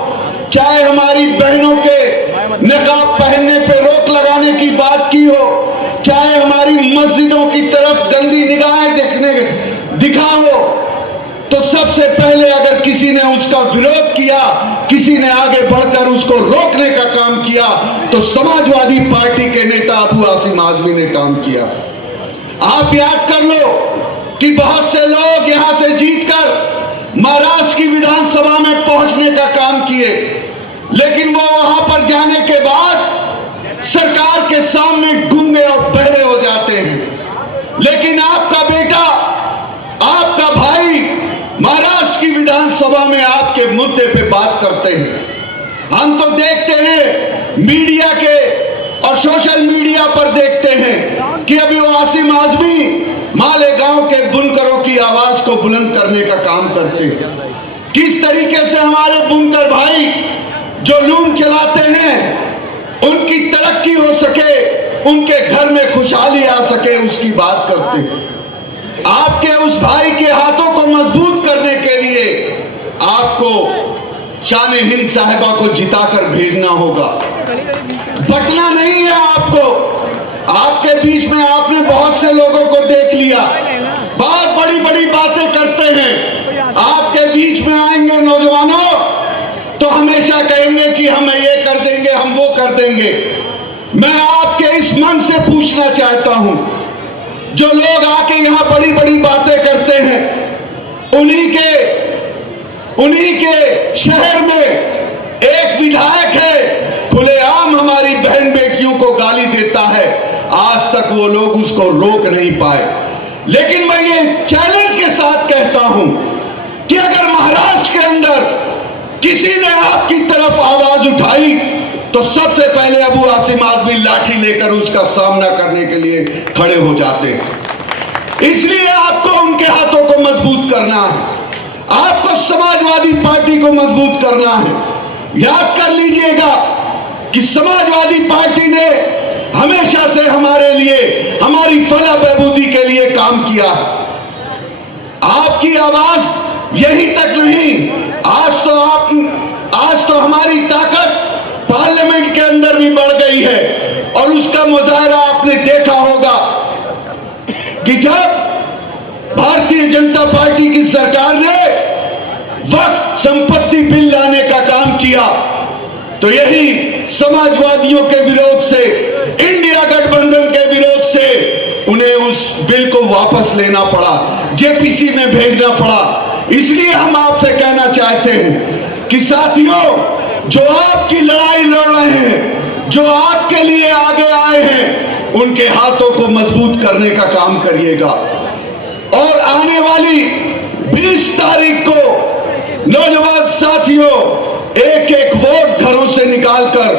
चाहे हमारी बहनों के निकाब पहनने पे रोक लगाने की बात की हो, चाहे हमारी मस्जिदों की तरफ गंदी निगाहें दिखा हो, तो सबसे पहले अगर किसी ने उसका विरोध किया, किसी ने आगे बढ़कर उसको रोकने का काम किया, तो समाजवादी पार्टी के नेता अबू आसिम आजमी ने काम किया। आप याद कर लो कि बहुत से लोग यहां से जीतकर महाराष्ट्र की विधानसभा में पहुंचने का काम किए, लेकिन वो वहां पर जाने के बाद सरकार के सामने गूंगे और बहरे हो जाते हैं। लेकिन आपका बेटा, आपका भाई महाराष्ट्र की विधानसभा में आपके मुद्दे पे बात करते हैं। हम तो देखते हैं मीडिया के और सोशल मीडिया पर देखते हैं कि अभी वो आसिम आजमी मालेगांव के बुनकरों की आवाज को बुलंद करने का काम करते हैं। किस तरीके से हमारे बुनकर भाई जो लूम चलाते हैं, उनकी तरक्की हो सके, उनके घर में खुशहाली आ सके, उसकी बात करते हैं। आपके उस भाई के हाथों को मजबूत करने के लिए आपको शान हिंद साहिबा को जिताकर भेजना होगा। बटना नहीं है आपको। आपके बीच में आपने बहुत से लोगों को देख लिया, बहुत बड़ी बड़ी बातें करते हैं। आपके बीच में आएंगे नौजवानों तो हमेशा कहेंगे कि हम ये कर देंगे, हम वो कर देंगे। मैं आपके इस मन से पूछना चाहता हूं, जो लोग आके यहां बड़ी बड़ी बातें करते हैं, उन्हीं के शहर में एक विधायक है, खुलेआम हमारी बहन बेटियों को गाली देता है, आज तक वो लोग उसको रोक नहीं पाए। लेकिन मैं ये चैलेंज के साथ कहता हूं कि अगर महाराष्ट्र के अंदर किसी ने आपकी तरफ आवाज उठाई तो सबसे पहले अबू आसिम आजमी लाठी लेकर उसका सामना करने के लिए खड़े हो जाते हैं। इसलिए आपको उनके हाथों को मजबूत करना है, आपको समाजवादी पार्टी को मजबूत करना है। याद कर लीजिएगा कि समाजवादी पार्टी ने हमेशा से हमारे लिए, हमारी फलाह बहबूदी के लिए काम किया। आपकी आवाज यहीं तक नहीं, आज तो हमारी ताकत पार्लियामेंट के अंदर भी बढ़ गई है। और उसका मुजाहरा आपने देखा होगा कि जब भारतीय जनता पार्टी की सरकार ने वक्फ संपत्ति बिल लाने का काम किया तो यही समाजवादियों के विरोध से, इंडिया गठबंधन के विरोध से उन्हें उस बिल को वापस लेना पड़ा, जेपीसी में भेजना पड़ा। इसलिए हम आपसे कहना चाहते हैं कि साथियों, जो आपकी लड़ाई लड़ रहे हैं, जो आपके लिए आगे आए हैं, उनके हाथों को मजबूत करने का काम करिएगा। और आने वाली 20 तारीख को नौजवान साथियों एक एक वोट घरों से निकालकर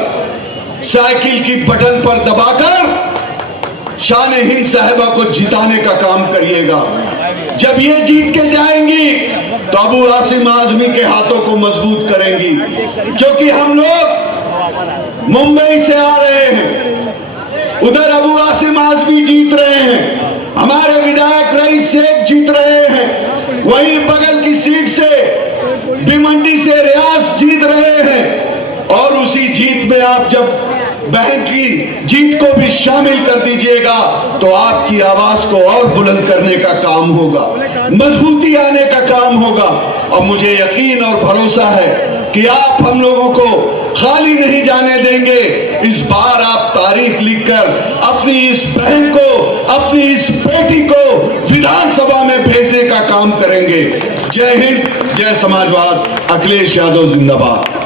साइकिल की बटन पर दबाकर शान-ए हिंद साहिबा को जिताने का काम करिएगा। जब ये जीत के जाएंगी तो अबू आसिम आजमी के हाथों को मजबूत करेंगी, क्योंकि हम लोग मुंबई से आ रहे हैं, उधर अबू आसिम आजमी जीत रहे हैं, हमारे विधायक रईस शेख जीत रहे हैं, वहीं बगल की सीट से भिवंडी से रियाज जीत रहे हैं। और उसी जीत में आप जब बहन की जीत को भी शामिल कर दीजिएगा तो आपकी आवाज को और बुलंद करने का काम होगा, मजबूती आने का काम होगा। और मुझे यकीन और भरोसा है कि आप हम लोगों को खाली नहीं जाने देंगे। इस बार आप तारीख लिखकर अपनी इस बहन को, अपनी इस बेटी को विधानसभा में भेजने का काम करेंगे। जय हिंद, जय समाजवाद, अखिलेश यादव जिंदाबाद।